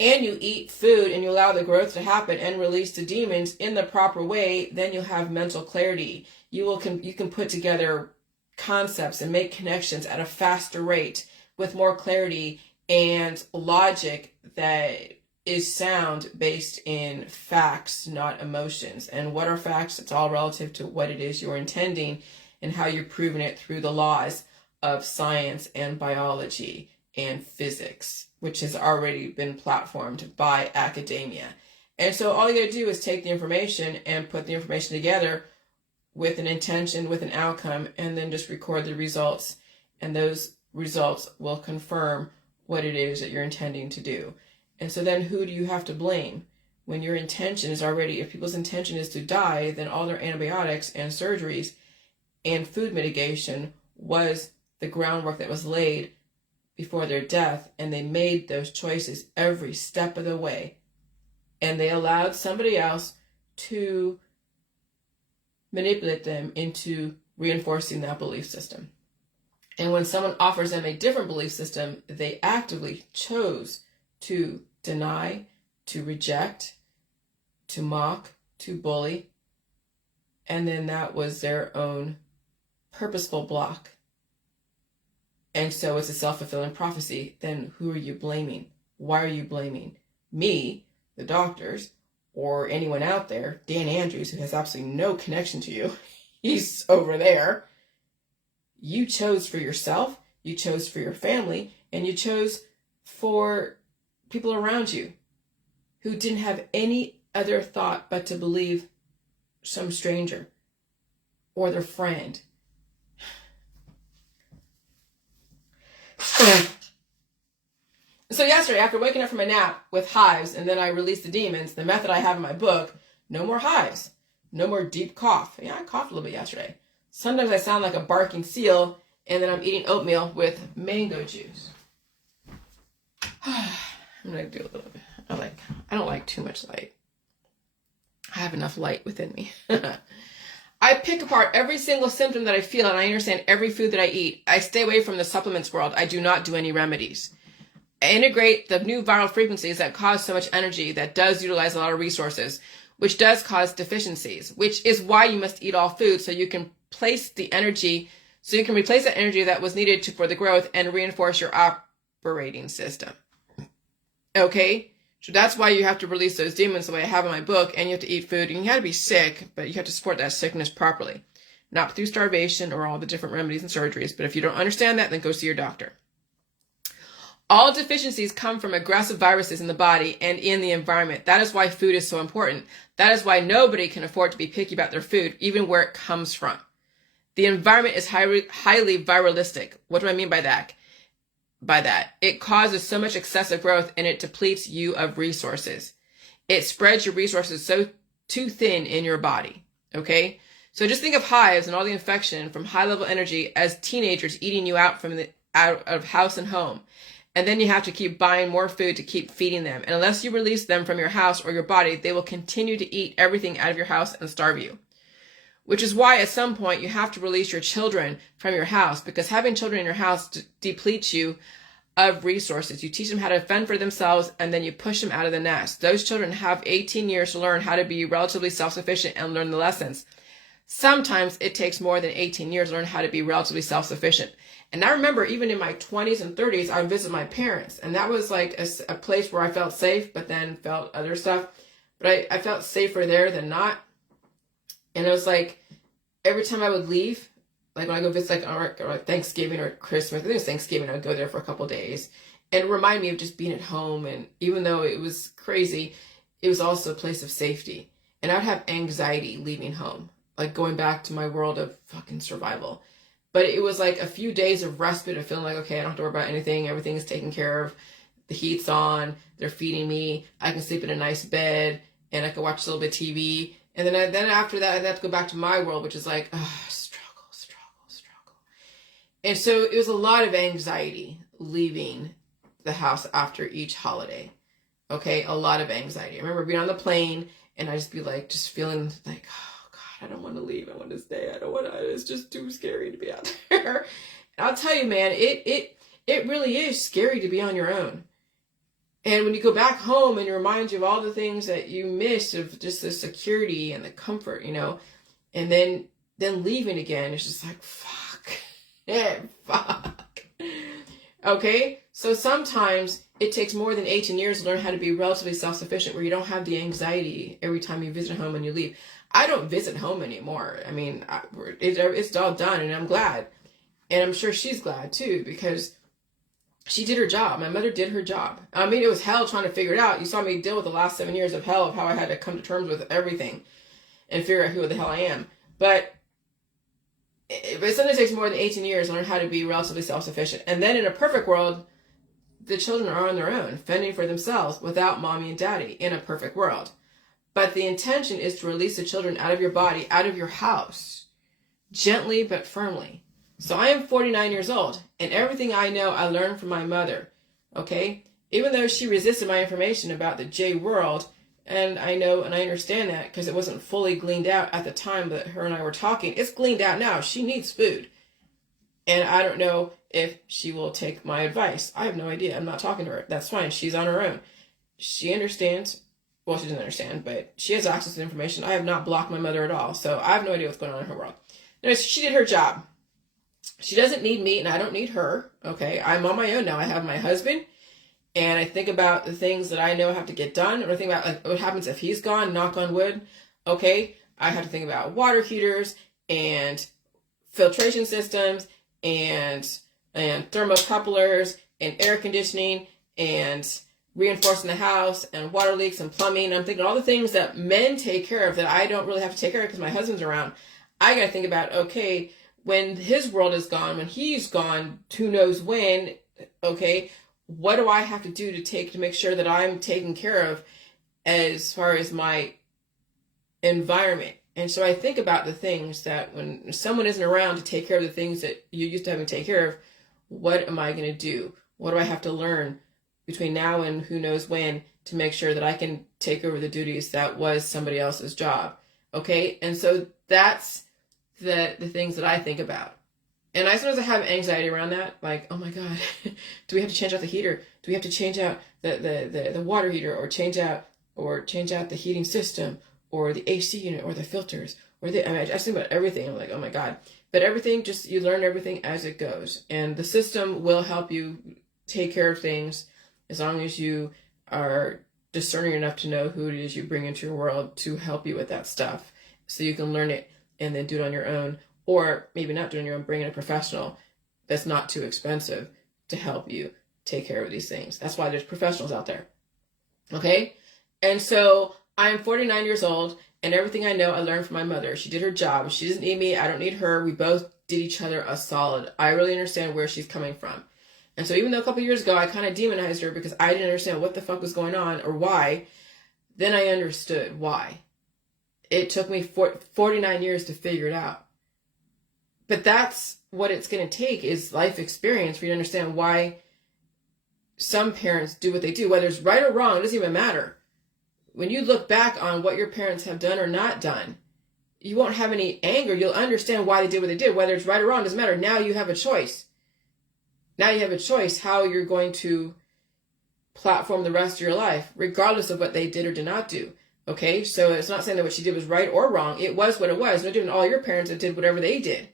and you eat food and you allow the growth to happen and release the demons in the proper way, then you'll have mental clarity. You can put together concepts and make connections at a faster rate with more clarity and logic that is sound, based in facts, not emotions. And what are facts? It's all relative to what it is you're intending and how you're proving it through the laws of science and biology and physics, which has already been platformed by academia. And so all you gotta do is take the information and put the information together with an intention, with an outcome, and then just record the results. And those results will confirm what it is that you're intending to do. And so then who do you have to blame? When your intention is already, if people's intention is to die, then all their antibiotics and surgeries and food mitigation was the groundwork that was laid before their death, and they made those choices every step of the way. And they allowed somebody else to manipulate them into reinforcing that belief system. And when someone offers them a different belief system, they actively chose to deny, to reject, to mock, to bully. And then that was their own purposeful block. And so it's a self-fulfilling prophecy. Then who are you blaming? Why are you blaming me, the doctors, or anyone out there, Dan Andrews, who has absolutely no connection to you? He's over there. You chose for yourself, you chose for your family, and you chose for people around you who didn't have any other thought but to believe some stranger or their friend. So yesterday, after waking up from a nap with hives, and then I released the demons, the method I have in my book, no more hives, no more deep cough. Yeah, I coughed a little bit yesterday. Sometimes I sound like a barking seal, and then I'm eating oatmeal with mango juice. I'm going to do a little bit. I don't like too much light. I have enough light within me. I pick apart every single symptom that I feel, and I understand every food that I eat. I stay away from the supplements world. I do not do any remedies. I integrate the new viral frequencies that cause so much energy, that does utilize a lot of resources, which does cause deficiencies, which is why you must eat all food, so you can replace the energy that was needed for the growth and reinforce your operating system. Okay? So that's why you have to release those demons the way I have in my book, and you have to eat food, and you have to be sick, but you have to support that sickness properly. Not through starvation or all the different remedies and surgeries, but if you don't understand that, then go see your doctor. All deficiencies come from aggressive viruses in the body and in the environment. That is why food is so important. That is why nobody can afford to be picky about their food, even where it comes from. The environment is highly viralistic. What do I mean by that? It causes so much excessive growth, and it depletes you of resources. It spreads your resources too thin in your body. Okay? So just think of hives and all the infection from high level energy as teenagers eating you out of house and home. And then you have to keep buying more food to keep feeding them. And unless you release them from your house or your body, they will continue to eat everything out of your house and starve you. Which is why at some point you have to release your children from your house, because having children in your house depletes you of resources. You teach them how to fend for themselves, and then you push them out of the nest. Those children have 18 years to learn how to be relatively self-sufficient and learn the lessons. Sometimes it takes more than 18 years to learn how to be relatively self-sufficient. And I remember even in my 20s and 30s, I would visit my parents, and that was like a place where I felt safe, but then felt other stuff. But I felt safer there than not. And it was like, every time I would leave, like when I go visit like Thanksgiving or Christmas, I think it was Thanksgiving, I would go there for a couple of days. And it reminded me of just being at home. And even though it was crazy, it was also a place of safety. And I would have anxiety leaving home, like going back to my world of fucking survival. But it was like a few days of respite of feeling like, okay, I don't have to worry about anything. Everything is taken care of. The heat's on. They're feeding me. I can sleep in a nice bed, and I can watch a little bit of TV. And then after that, I have to go back to my world, which is like, struggle. And so it was a lot of anxiety leaving the house after each holiday. Okay, a lot of anxiety. I remember being on the plane, and I just be like, just feeling like, oh God, I don't want to leave. I want to stay. It's just too scary to be out there. And I'll tell you, man, it really is scary to be on your own. And when you go back home and it reminds you of all the things that you miss, of just the security and the comfort, and then leaving again, it's just like, fuck. Okay? So sometimes it takes more than 18 years to learn how to be relatively self-sufficient, where you don't have the anxiety every time you visit home and you leave. I don't visit home anymore. I mean, it's all done, and I'm glad. And I'm sure she's glad too, because she did her job. My mother did her job. I mean, it was hell trying to figure it out. You saw me deal with the last 7 years of hell, of how I had to come to terms with everything and figure out who the hell I am. But sometimes it takes more than 18 years to learn how to be relatively self-sufficient. And then in a perfect world, the children are on their own, fending for themselves without mommy and daddy, in a perfect world. But the intention is to release the children out of your body, out of your house, gently but firmly. So I am 49 years old, and everything I know I learned from my mother, okay? Even though she resisted my information about the J world, and I know and I understand that because it wasn't fully gleaned out at the time that her and I were talking. It's gleaned out now. She needs food. And I don't know if she will take my advice. I have no idea. I'm not talking to her. That's fine. She's on her own. She understands. Well, she doesn't understand, but she has access to information. I have not blocked my mother at all, so I have no idea what's going on in her world. Anyways, she did her job. She doesn't need me, and I don't need her, okay? I'm on my own now. I have my husband, and I think about the things that I know have to get done, or I think about like what happens if he's gone, knock on wood, okay? I have to think about water heaters, and filtration systems, and thermocouplers, and air conditioning, and reinforcing the house, and water leaks, and plumbing. I'm thinking all the things that men take care of that I don't really have to take care of because my husband's around. I got to think about, okay, when his world is gone, when he's gone, who knows when, okay, what do I have to do to make sure that I'm taken care of as far as my environment? And so I think about the things that when someone isn't around to take care of the things that you used to have to take care of, what am I going to do? What do I have to learn between now and who knows when to make sure that I can take over the duties that was somebody else's job? Okay. And so that's the things that I think about. And I sometimes have anxiety around that. Like, oh my God, do we have to change out the heater? Do we have to change out the water heater, or change out the heating system, or the AC unit, or the filters, I just think about everything. I'm like, oh my God. But everything, just, you learn everything as it goes. And the system will help you take care of things as long as you are discerning enough to know who it is you bring into your world to help you with that stuff. So you can learn it and then do it on your own. Or maybe not doing your own, bring in a professional that's not too expensive to help you take care of these things. That's why there's professionals out there. Okay? And so I'm 49 years old, and everything I know I learned from my mother. She did her job. She doesn't need me. I don't need her. We both did each other a solid. I really understand where she's coming from. And so even though a couple years ago I kind of demonized her because I didn't understand what the fuck was going on or why, then I understood why. It took me 49 years to figure it out. But that's what it's going to take, is life experience for you to understand why some parents do what they do. Whether it's right or wrong, it doesn't even matter. When you look back on what your parents have done or not done, you won't have any anger. You'll understand why they did what they did. Whether it's right or wrong, it doesn't matter. Now you have a choice. Now you have a choice how you're going to platform the rest of your life, regardless of what they did or did not do. Okay? So it's not saying that what she did was right or wrong. It was what it was. No different than all your parents that did whatever they did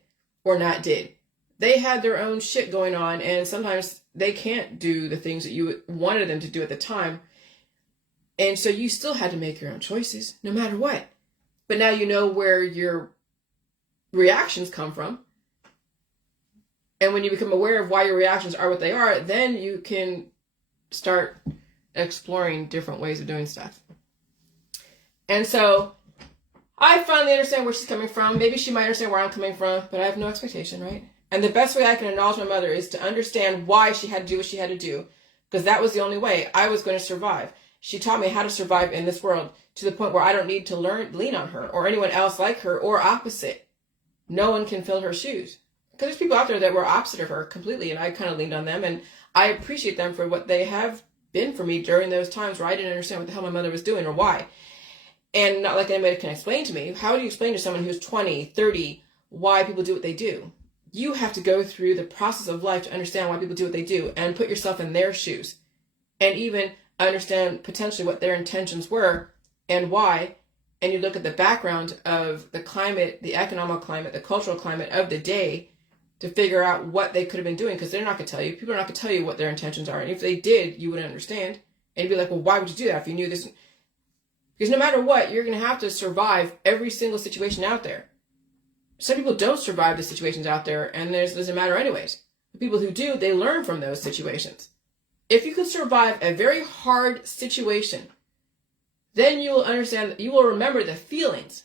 or not did. They had their own shit going on, and sometimes they can't do the things that you wanted them to do at the time. And so you still had to make your own choices, no matter what. But now you know where your reactions come from. And when you become aware of why your reactions are what they are, then you can start exploring different ways of doing stuff. And so I finally understand where she's coming from. Maybe she might understand where I'm coming from, but I have no expectation, right? And the best way I can acknowledge my mother is to understand why she had to do what she had to do, because that was the only way I was going to survive. She taught me how to survive in this world to the point where I don't need to lean on her or anyone else like her or opposite. No one can fill her shoes. Because there's people out there that were opposite of her completely, and I kind of leaned on them, and I appreciate them for what they have been for me during those times where I didn't understand what the hell my mother was doing or why. And not like anybody can explain to me. How do you explain to someone who's 20, 30, why people do what they do? You have to go through the process of life to understand why people do what they do and put yourself in their shoes. And even understand potentially what their intentions were and why. And you look at the background of the climate, the economic climate, the cultural climate of the day to figure out what they could have been doing, because they're not going to tell you. People are not going to tell you what their intentions are. And if they did, you wouldn't understand. And you'd be like, well, why would you do that if you knew this? Because no matter what, you're going to have to survive every single situation out there. Some people don't survive the situations out there, and it doesn't matter anyways. The people who do, they learn from those situations. If you can survive a very hard situation, then you will understand, you will remember the feelings.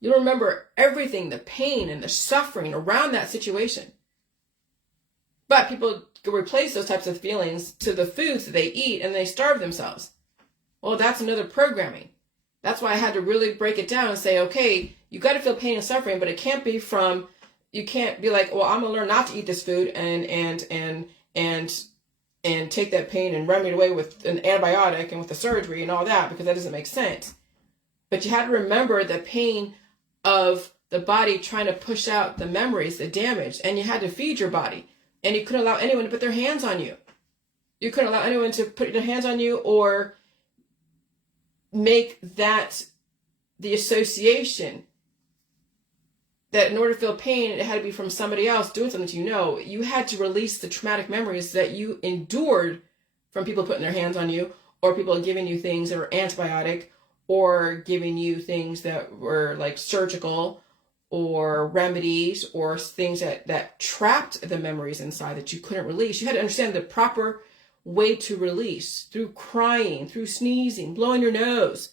You'll remember everything, the pain and the suffering around that situation. But people replace those types of feelings to the foods that they eat, and they starve themselves. Well, that's another programming. That's why I had to really break it down and say, okay, you got to feel pain and suffering, but it can't be from, you can't be like, well, I'm going to learn not to eat this food and take that pain and run it away with an antibiotic and with the surgery and all that, because that doesn't make sense. But you had to remember the pain of the body trying to push out the memories, the damage, and you had to feed your body. And you couldn't allow anyone to put their hands on you. You couldn't allow anyone to put their hands on you or make that the association that in order to feel pain, it had to be from somebody else doing something to you. No, you had to release the traumatic memories that you endured from people putting their hands on you, or people giving you things that were antibiotic, or giving you things that were like surgical or remedies, or things that trapped the memories inside that you couldn't release. You had to understand the proper way to release, through crying, through sneezing, blowing your nose,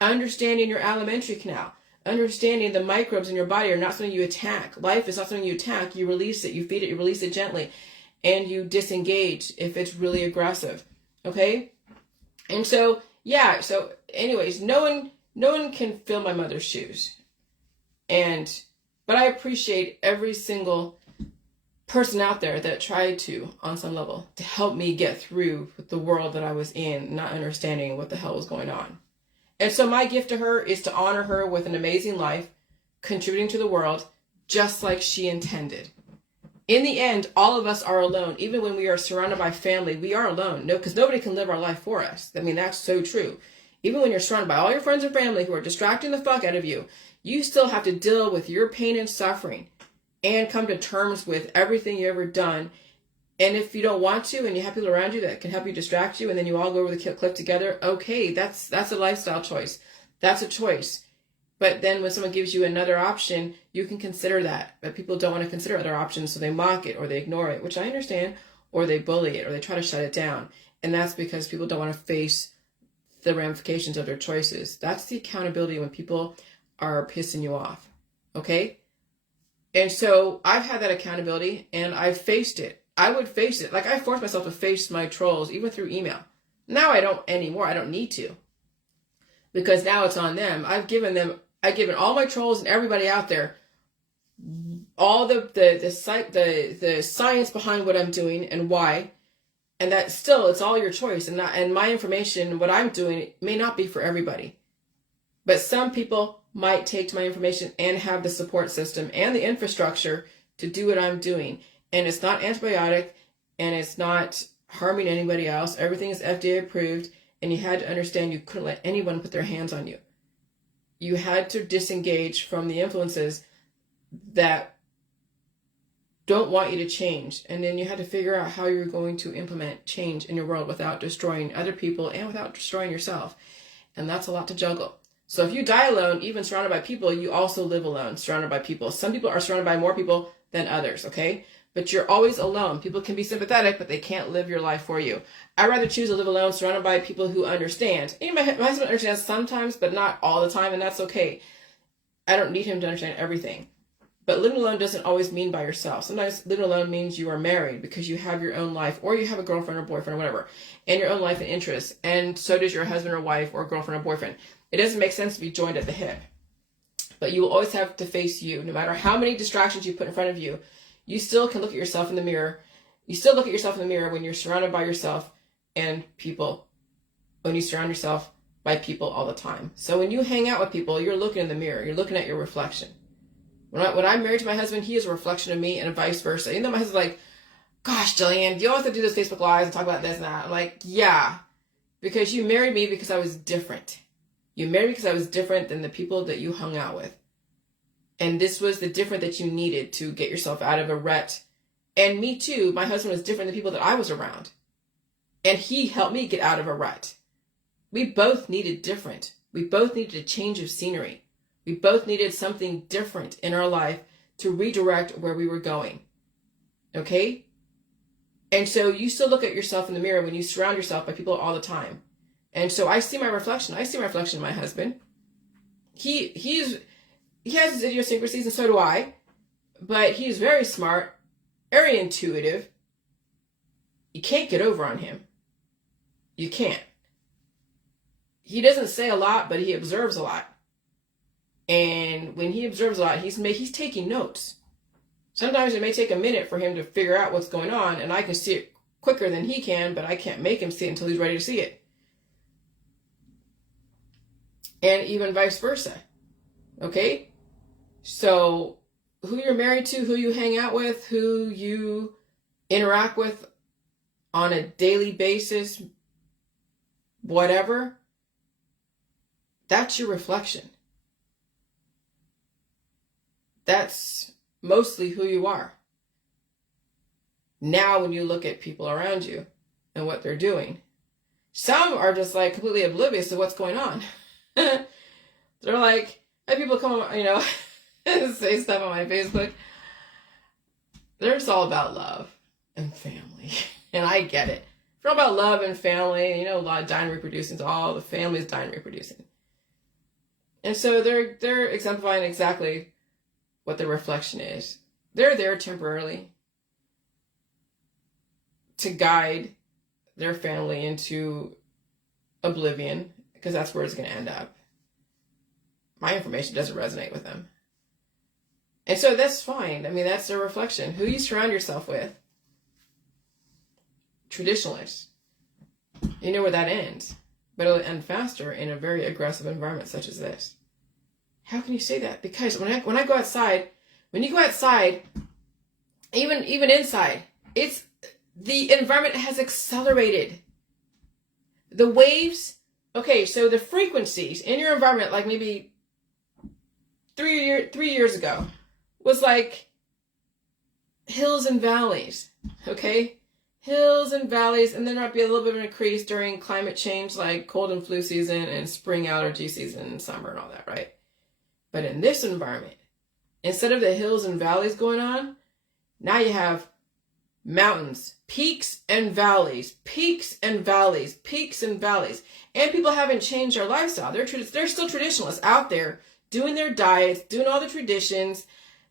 understanding your alimentary canal, understanding the microbes in your body are not something you attack. Life is not something you attack. You release it, you feed it, you release it gently. and you disengage if it's really aggressive. Okay? And so, yeah, so anyways, no one can fill my mother's shoes. But I appreciate every single person out there that tried to, on some level, to help me get through the world that I was in, not understanding what the hell was going on. And so my gift to her is to honor her with an amazing life, contributing to the world, just like she intended. In the end, all of us are alone. Even when we are surrounded by family, we are alone. No, because nobody can live our life for us. I mean, that's so true. Even when you're surrounded by all your friends and family who are distracting the fuck out of you, you still have to deal with your pain and suffering and come to terms with everything you've ever done. And if you don't want to, and you have people around you that can help you distract you, and then you all go over the cliff together, okay, that's a lifestyle choice. That's a choice. But then when someone gives you another option, you can consider that. But people don't want to consider other options, so they mock it or they ignore it, which I understand, or they bully it or they try to shut it down. And that's because people don't want to face the ramifications of their choices. That's the accountability when people are pissing you off. Okay? And so I've had that accountability and I've faced it. I would face it. Like I forced myself to face my trolls even through email. Now I don't anymore. I don't need to. Because now it's on them. I've given all my trolls and everybody out there all the science behind what I'm doing and why. And that still, it's all your choice. And my information, what I'm doing, may not be for everybody. But some people might take to my information and have the support system and the infrastructure to do what I'm doing. And it's not antibiotic and it's not harming anybody else. Everything is FDA approved. And you had to understand you couldn't let anyone put their hands on you. You had to disengage from the influences that don't want you to change. And then you had to figure out how you were going to implement change in your world without destroying other people and without destroying yourself. And that's a lot to juggle. So if you die alone, even surrounded by people, you also live alone, surrounded by people. Some people are surrounded by more people than others, okay? But you're always alone. People can be sympathetic, but they can't live your life for you. I'd rather choose to live alone, surrounded by people who understand. And my husband understands sometimes, but not all the time, and that's okay. I don't need him to understand everything. But living alone doesn't always mean by yourself. Sometimes living alone means you are married because you have your own life, or you have a girlfriend or boyfriend or whatever, and your own life and interests. And so does your husband or wife or girlfriend or boyfriend. It doesn't make sense to be joined at the hip. But you will always have to face you. No matter how many distractions you put in front of you, you still can look at yourself in the mirror. You still look at yourself in the mirror when you're surrounded by yourself and people. When you surround yourself by people all the time. So when you hang out with people, you're looking in the mirror. You're looking at your reflection. When I'm married to my husband, he is a reflection of me and vice versa. Even though my husband's like, gosh, Jillian, do you always have to do those Facebook Lives and talk about this and that? I'm like, yeah, because you married me because I was different. You married me because I was different than the people that you hung out with. And this was the different that you needed to get yourself out of a rut. And me too, my husband was different than the people that I was around. And he helped me get out of a rut. We both needed different. We both needed a change of scenery. We both needed something different in our life to redirect where we were going. Okay? And so you still look at yourself in the mirror when you surround yourself by people all the time. And so I see my reflection. I see my reflection in my husband. He has his idiosyncrasies, and so do I. But he's very smart, very intuitive. You can't get over on him. You can't. He doesn't say a lot, but he observes a lot. And when he observes a lot, he's taking notes. Sometimes it may take a minute for him to figure out what's going on, and I can see it quicker than he can, but I can't make him see it until he's ready to see it. And even vice versa. Okay? So who you're married to, who you hang out with, who you interact with on a daily basis, whatever, that's your reflection. That's mostly who you are. Now, when you look at people around you and what they're doing, some are just like completely oblivious to what's going on. They're like, I have people come, say stuff on my Facebook. They're just all about love and family. And I get it. It's all about love and family. A lot of dying and reproducing. So all the families dying and reproducing. And so they're exemplifying exactly what the reflection is. They're there temporarily. to guide their family into oblivion, because that's where it's going to end up. My information doesn't resonate with them. And so that's fine. I mean, that's a reflection. Who you surround yourself with. Traditionalists. You know where that ends. But it'll end faster in a very aggressive environment such as this. How can you say that? Because when I go outside, when you go outside, even inside, the environment has accelerated. The waves, okay, so the frequencies in your environment, like maybe 3 years ago, was like hills and valleys, okay? Hills and valleys, and there might be a little bit of an increase during climate change, like cold and flu season and spring allergy season and summer and all that, right? But in this environment, instead of the hills and valleys going on, now you have mountains, peaks and valleys, peaks and valleys, peaks and valleys. And people haven't changed their lifestyle. They're still traditionalists out there doing their diets, doing all the traditions,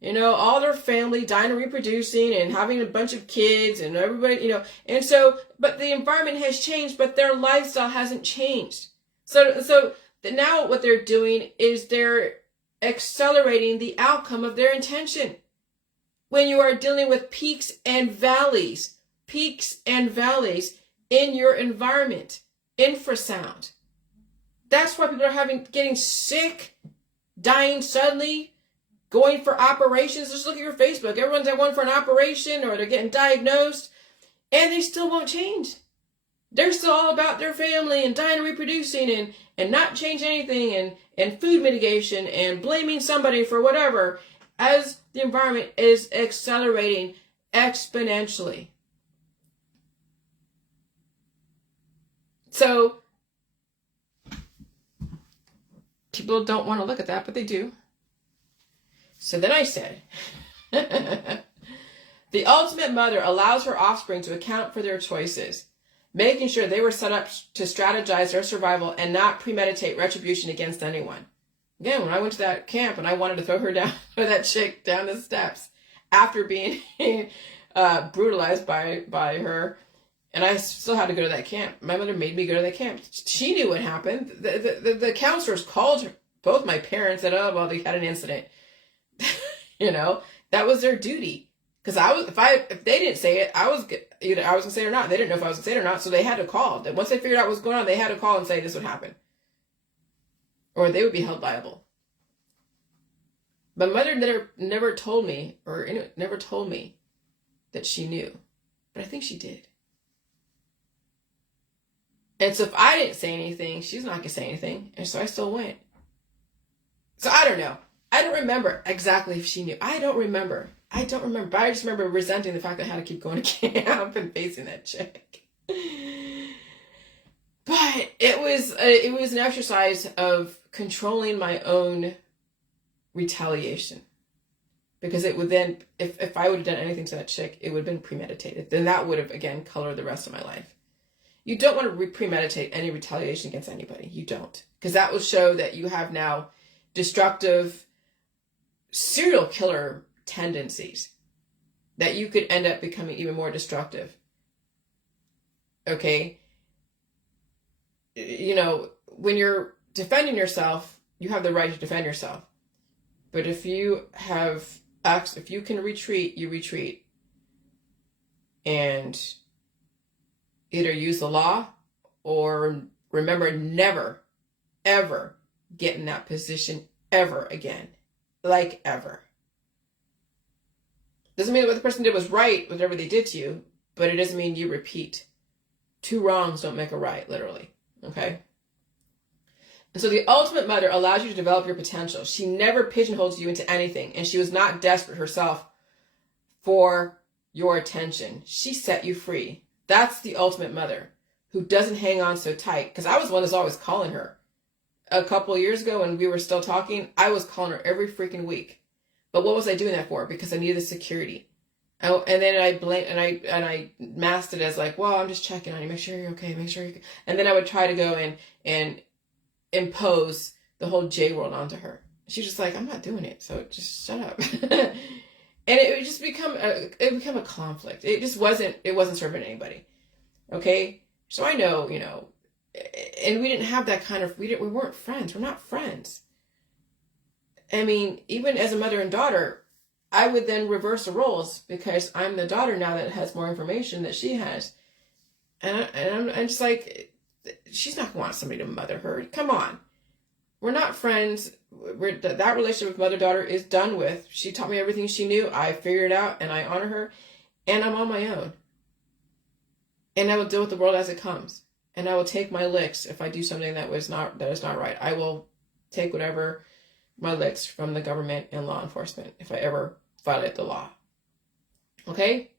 all their family dying and reproducing and having a bunch of kids and everybody, and so, but the environment has changed, but their lifestyle hasn't changed. So now what they're doing is they're accelerating the outcome of their intention. When you are dealing with peaks and valleys in your environment, infrasound. That's why people are getting sick, dying suddenly, going for operations. Just look at your Facebook. Everyone's at one for an operation or they're getting diagnosed, and they still won't change. They're still all about their family and dying and reproducing and not changing anything and food mitigation and blaming somebody for whatever, as the environment is accelerating exponentially. So people don't want to look at that, but they do. So then I said, the ultimate mother allows her offspring to account for their choices, making sure they were set up to strategize their survival and not premeditate retribution against anyone. Again, when I went to that camp and I wanted to throw her down, or that chick down the steps after being brutalized by her, and I still had to go to that camp. My mother made me go to that camp. She knew what happened. The counselors called both my parents, said, oh, well, they had an incident. That was their duty. Because if they didn't say it, I was gonna say it or not. They didn't know if I was gonna say it or not, so they had to call. Once they figured out what was going on, they had to call and say this would happen, or they would be held liable. My mother never told me, never told me that she knew, but I think she did. And so if I didn't say anything, she's not gonna say anything, and so I still went. So I don't know. I don't remember exactly if she knew. I don't remember. But I just remember resenting the fact that I had to keep going to camp and facing that chick. But it was an exercise of controlling my own retaliation. Because it would then, if I would have done anything to that chick, it would have been premeditated. Then that would have, again, colored the rest of my life. You don't want to premeditate any retaliation against anybody. You don't. Because that will show that you have now destructive serial killer tendencies, that you could end up becoming even more destructive. Okay? When you're defending yourself, you have the right to defend yourself. But if you can retreat, you retreat. And either use the law or remember, never, ever get in that position ever again. Like ever. Doesn't mean that what the person did was right, whatever they did to you, but it doesn't mean you repeat. 2 wrongs don't make a right, literally. Okay? And so the ultimate mother allows you to develop your potential. She never pigeonholes you into anything, and she was not desperate herself for your attention. She set you free. That's the ultimate mother, who doesn't hang on so tight. Because I was the one that's always calling her. A couple of years ago when we were still talking, I was calling her every freaking week. But what was I doing that for? Because I needed the security. And then I masked it as like, well, I'm just checking on you, make sure you're okay, and then I would try to go and impose the whole J world onto her. She's just like, I'm not doing it, so just shut up. And it would just become a conflict. It wasn't serving anybody. Okay? So I know, and we didn't have that kind of, we weren't friends. We're not friends. I mean, even as a mother and daughter, I would then reverse the roles because I'm the daughter now that has more information that she has. And I'm just like, she's not going to want somebody to mother her. Come on. We're not friends. That relationship with mother-daughter is done with. She taught me everything she knew. I figured it out and I honor her. And I'm on my own. And I will deal with the world as it comes. And I will take my licks if I do something that is not right. I will take whatever my licks from the government and law enforcement if I ever violate the law. Okay?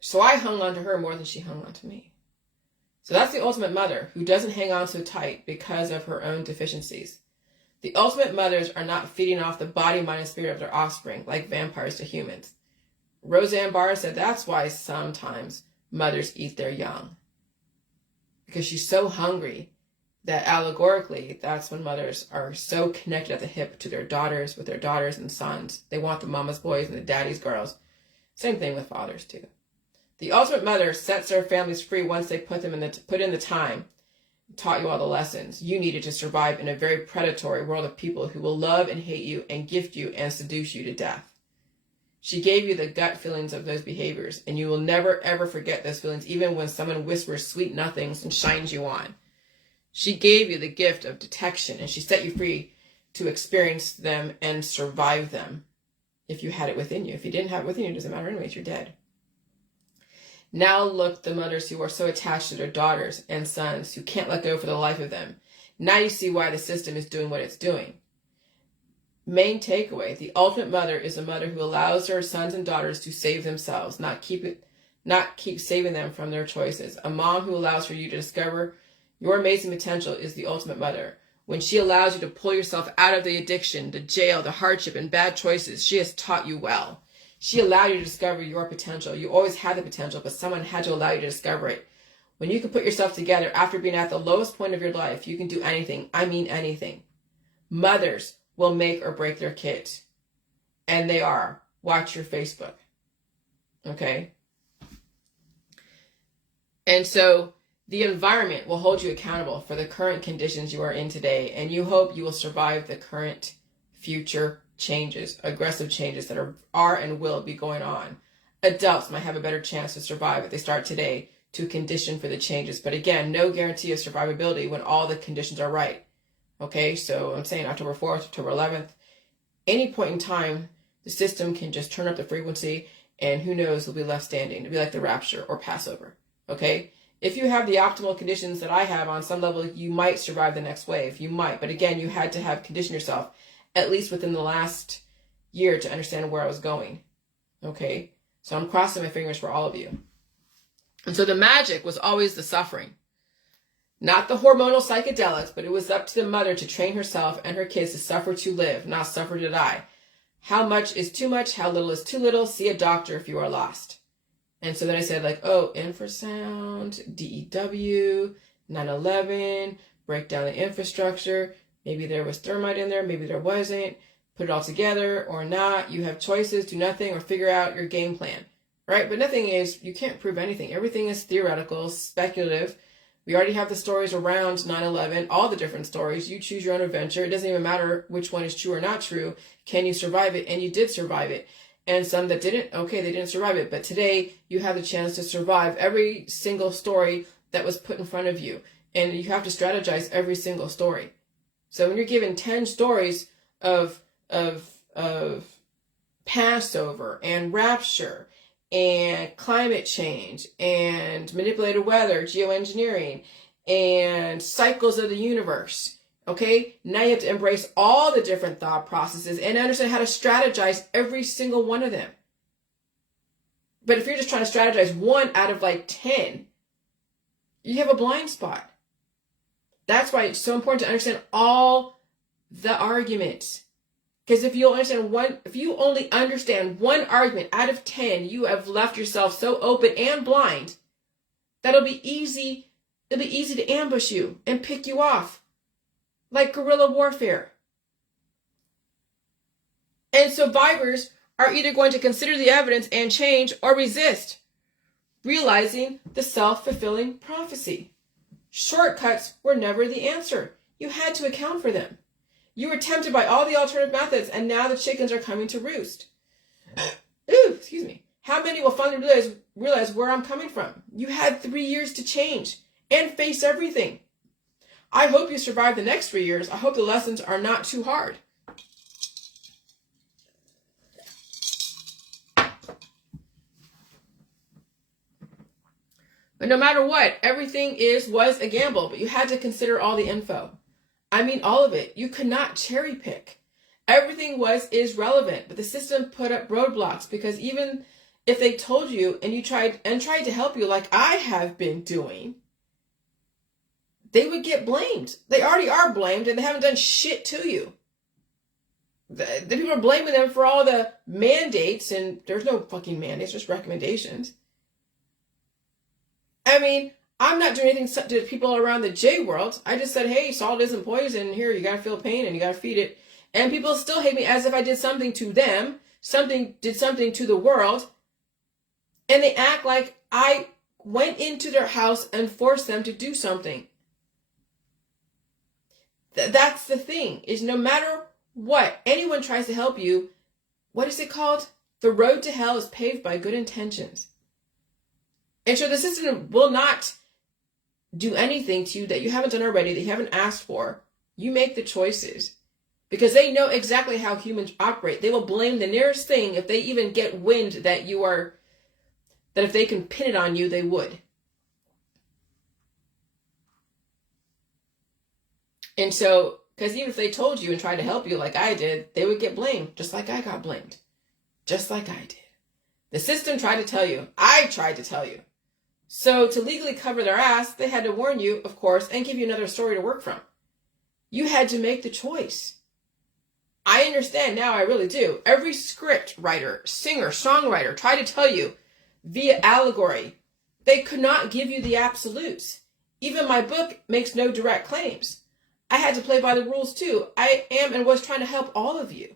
So I hung on to her more than she hung on to me. So that's the ultimate mother who doesn't hang on so tight because of her own deficiencies. The ultimate mothers are not feeding off the body, mind, and spirit of their offspring like vampires to humans. Roseanne Barr said that's why sometimes mothers eat their young. Because she's so hungry that allegorically, that's when mothers are so connected at the hip to their daughters, with their daughters and sons. They want the mama's boys and the daddy's girls. Same thing with fathers too. The ultimate mother sets their families free once they put in the time, taught you all the lessons you needed to survive in a very predatory world of people who will love and hate you and gift you and seduce you to death. She gave you the gut feelings of those behaviors, and you will never, ever forget those feelings, even when someone whispers sweet nothings and shines you on. She gave you the gift of detection, and she set you free to experience them and survive them if you had it within you. If you didn't have it within you, it doesn't matter anyways, you're dead. Now look, the mothers who are so attached to their daughters and sons who can't let go for the life of them. Now you see why the system is doing what it's doing. Main takeaway, the ultimate mother is a mother who allows her sons and daughters to save themselves, not keep saving them from their choices. A mom who allows for you to discover your amazing potential is the ultimate mother. When she allows you to pull yourself out of the addiction, the jail, the hardship, and bad choices, she has taught you well. She allowed you to discover your potential. You always had the potential, but someone had to allow you to discover it. When you can put yourself together after being at the lowest point of your life, you can do anything. I mean anything. Mothers will make or break their kids. And they are. Watch your Facebook. Okay? And so the environment will hold you accountable for the current conditions you are in today, and you hope you will survive the current future changes, aggressive changes that are and will be going on. Adults might have a better chance to survive if they start today to condition for the changes. But again, no guarantee of survivability when all the conditions are right. Okay, so I'm saying October 4th, October 11th, any point in time, the system can just turn up the frequency and who knows, will be left standing. It'll be like the rapture or Passover. Okay? If you have the optimal conditions that I have on some level, you might survive the next wave. You might. But again, you had to have conditioned yourself at least within the last year to understand where I was going. Okay? So I'm crossing my fingers for all of you. And so the magic was always the suffering. Not the hormonal psychedelics, but it was up to the mother to train herself and her kids to suffer to live, not suffer to die. How much is too much? How little is too little? See a doctor if you are lost. And so then I said infrasound, DEW, 9/11, break down the infrastructure. Maybe there was thermite in there, maybe there wasn't. Put it all together or not. You have choices, do nothing, or figure out your game plan. Right? But nothing is, you can't prove anything. Everything is theoretical, speculative. We already have the stories around 9/11, all the different stories. You choose your own adventure. It doesn't even matter which one is true or not true. Can you survive it? And you did survive it. And some that didn't, okay, they didn't survive it. But today, you have the chance to survive every single story that was put in front of you. And you have to strategize every single story. So when you're given 10 stories of Passover and rapture and climate change and manipulated weather, geoengineering, and cycles of the universe, okay? Now you have to embrace all the different thought processes and understand how to strategize every single one of them. But if you're just trying to strategize one out of 10, you have a blind spot. That's why it's so important to understand all the arguments. Because if you only understand one argument out of 10, you have left yourself so open and blind that it'll be easy to ambush you and pick you off. Like guerrilla warfare. And survivors are either going to consider the evidence and change or resist, realizing the self-fulfilling prophecy. Shortcuts were never the answer. You had to account for them. You were tempted by all the alternative methods, and now the chickens are coming to roost. Ooh, excuse me. How many will finally realize where I'm coming from? You had 3 years to change and face everything. I hope you survive the next 3 years. I hope the lessons are not too hard. But no matter what, everything was a gamble, but you had to consider all the info. I mean, all of it. You could not cherry pick. Everything is relevant, but the system put up roadblocks, because even if they told you and you tried to help you like I have been doing, they would get blamed. They already are blamed, and they haven't done shit to you. The people are blaming them for all the mandates, and there's no fucking mandates, just recommendations. I mean, I'm not doing anything to people around the J world. I just said, hey, salt isn't poison. Here, you gotta feel pain and you gotta feed it. And people still hate me as if I did something to them, did something to the world. And they act like I went into their house and forced them to do something. That's the thing, is no matter what anyone tries to help you, what is it called? The road to hell is paved by good intentions. And so the system will not do anything to you that you haven't done already, that you haven't asked for. You make the choices, because they know exactly how humans operate. They will blame the nearest thing if they even get wind that if they can pin it on you, they would. And so, because even if they told you and tried to help you like I did, they would get blamed, just like I got blamed. Just like I did. The system tried to tell you. I tried to tell you. So to legally cover their ass, they had to warn you, of course, and give you another story to work from. You had to make the choice. I understand now, I really do. Every script writer, singer, songwriter tried to tell you via allegory. They could not give you the absolutes. Even my book makes no direct claims. I had to play by the rules too. I am and was trying to help all of you.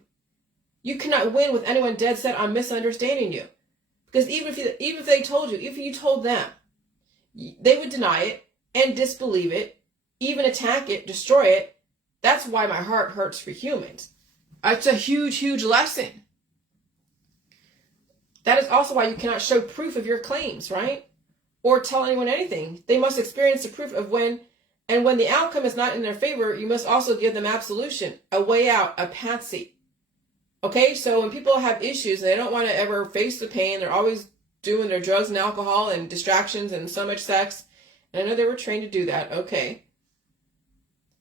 You cannot win with anyone dead set on misunderstanding you. Because even if they told you, if you told them, they would deny it and disbelieve it, even attack it, destroy it. That's why my heart hurts for humans. It's a huge, huge lesson. That is also why you cannot show proof of your claims, right? Or tell anyone anything. They must experience the proof of when the outcome is not in their favor, you must also give them absolution, a way out, a patsy. Okay, so when people have issues and they don't want to ever face the pain, they're always doing their drugs and alcohol and distractions and so much sex. And I know they were trained to do that, okay.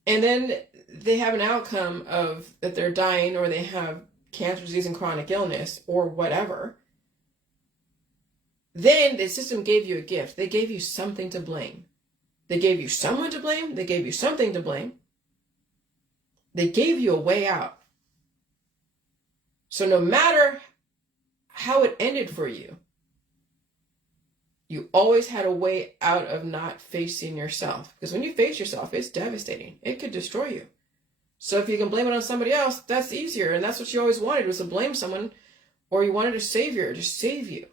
And then they have an outcome of that they're dying, or they have cancer, disease, and chronic illness, or whatever. Then the system gave you a gift. They gave you something to blame. They gave you someone to blame. They gave you something to blame. They gave you a way out. So no matter how it ended for you, you always had a way out of not facing yourself. Because when you face yourself, it's devastating. It could destroy you. So if you can blame it on somebody else, that's easier. And that's what you always wanted, was to blame someone, or you wanted a savior to save you.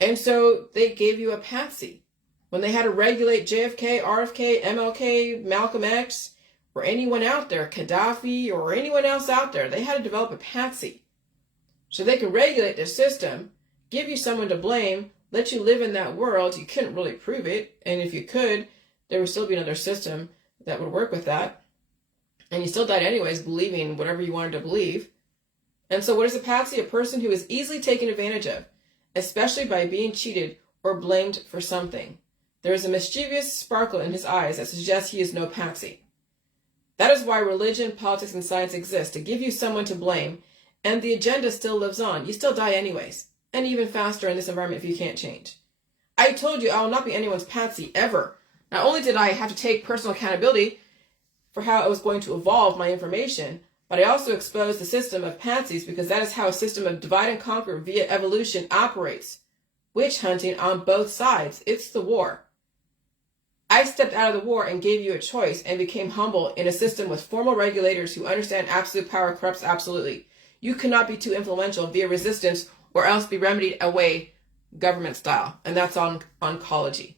And so they gave you a patsy. When they had to regulate JFK, RFK, MLK, Malcolm X, or anyone out there, Gaddafi, or anyone else out there, they had to develop a patsy. So they could regulate the system, give you someone to blame, let you live in that world. You couldn't really prove it. And if you could, there would still be another system that would work with that. And you still died anyways, believing whatever you wanted to believe. And so what is a patsy? A person who is easily taken advantage of, especially by being cheated or blamed for something. There is a mischievous sparkle in his eyes that suggests he is no patsy. That is why religion, politics, and science exist, to give you someone to blame, and the agenda still lives on. You still die anyways, and even faster in this environment if you can't change. I told you I will not be anyone's patsy, ever. Not only did I have to take personal accountability for how I was going to evolve my information, but I also exposed the system of patsies, because that is how a system of divide and conquer via evolution operates. Witch hunting on both sides. It's the war. I stepped out of the war and gave you a choice and became humble in a system with formal regulators who understand absolute power corrupts absolutely. You cannot be too influential via resistance or else be remedied away government style. And that's on oncology.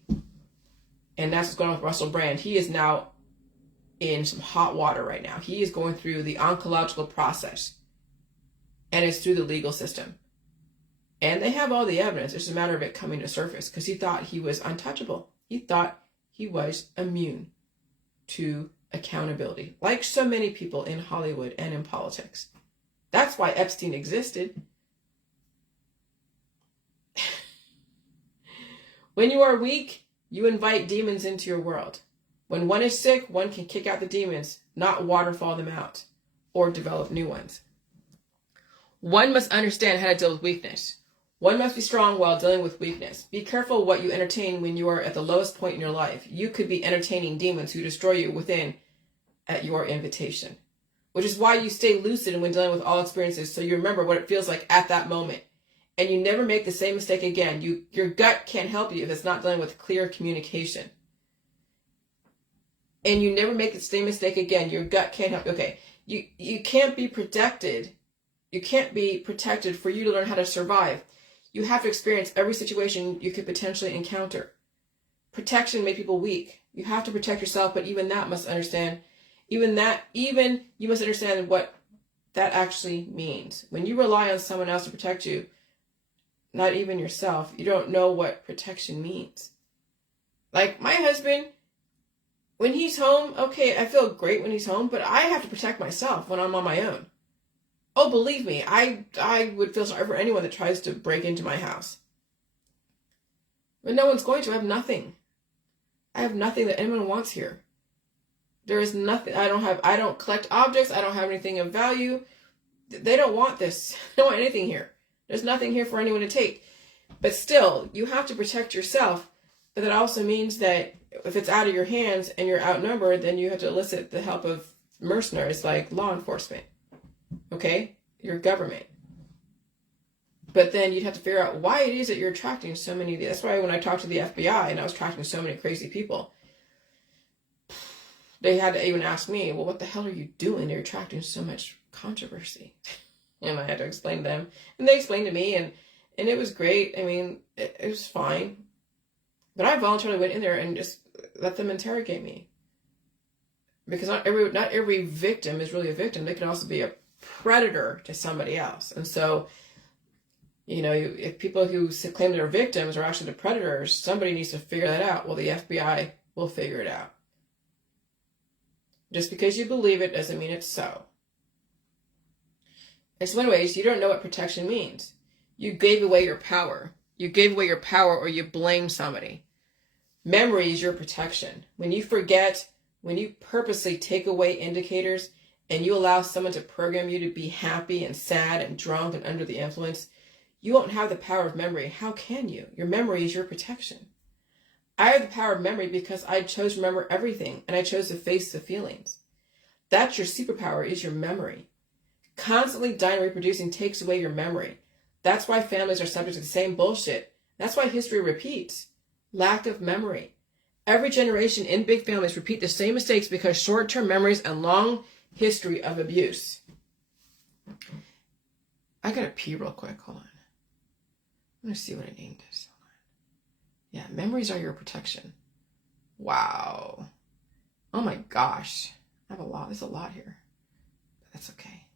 And that's what's going on with Russell Brand. He is now in some hot water right now. He is going through the oncological process. And it's through the legal system. And they have all the evidence. It's a matter of it coming to surface because he thought he was untouchable. He thought he was immune to accountability, like so many people in Hollywood and in politics. That's why Epstein existed. When you are weak, you invite demons into your world. When one is sick, one can kick out the demons, not waterfall them out or develop new ones. One must understand how to deal with weakness. One must be strong while dealing with weakness. Be careful what you entertain when you are at the lowest point in your life. You could be entertaining demons who destroy you within at your invitation. Which is why you stay lucid when dealing with all experiences, so you remember what it feels like at that moment. And you never make the same mistake again. Your gut can't help you if it's not dealing with clear communication. And you never make the same mistake again. Your gut can't help you. Okay, you can't be protected. You can't be protected for you to learn how to survive. You have to experience every situation you could potentially encounter. Protection makes people weak. You have to protect yourself, but even that must understand. Even you must understand what that actually means. When you rely on someone else to protect you, not even yourself, you don't know what protection means. Like my husband, when he's home, okay, I feel great when he's home, but I have to protect myself when I'm on my own. Oh, believe me, I would feel sorry for anyone that tries to break into my house. But no one's going to. I have nothing. I have nothing that anyone wants here. There is nothing. I don't collect objects. I don't have anything of value. They don't want this. They don't want anything here. There's nothing here for anyone to take. But still, you have to protect yourself. But that also means that if it's out of your hands and you're outnumbered, then you have to elicit the help of mercenaries like law enforcement. Okay? Your government. But then you'd have to figure out why it is that you're attracting so many. That's why when I talked to the FBI and I was attracting so many crazy people, they had to even ask me, well, what the hell are you doing? You're attracting so much controversy. And I had to explain to them. And they explained to me, and it was great. I mean, it was fine. But I voluntarily went in there and just let them interrogate me. Because not every victim is really a victim. They can also be a predator to somebody else. And so, if people who claim they're victims are actually the predators, somebody needs to figure that out. Well, the FBI will figure it out. Just because you believe it doesn't mean it's so. In one ways, you don't know what protection means. You gave away your power. You gave away your power or you blame somebody. Memory is your protection. When you forget, when you purposely take away indicators and you allow someone to program you to be happy and sad and drunk and under the influence, you won't have the power of memory. How can you? Your memory is your protection. I have the power of memory because I chose to remember everything and I chose to face the feelings. That's your superpower, is your memory. Constantly dying and reproducing takes away your memory. That's why families are subject to the same bullshit. That's why history repeats. Lack of memory. Every generation in big families repeat the same mistakes because short-term memories and long history of abuse. I gotta pee real quick. Hold on. I'm gonna see what I named this. Yeah, memories are your protection. Wow. Oh my gosh. I have a lot. There's a lot here. But that's okay.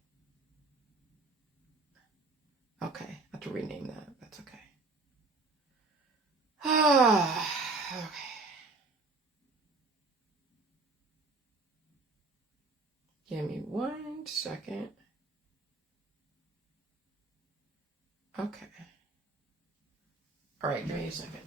Okay. I have to rename that. That's okay. Okay. Give me 1 second. Okay. All right, give me a second.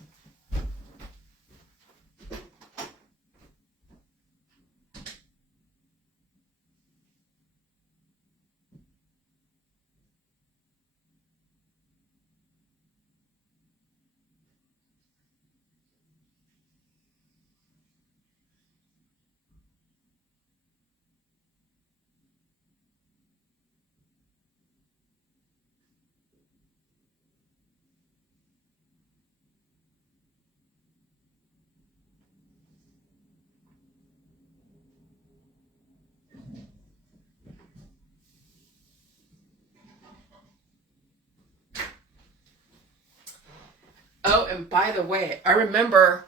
and by the way, I remember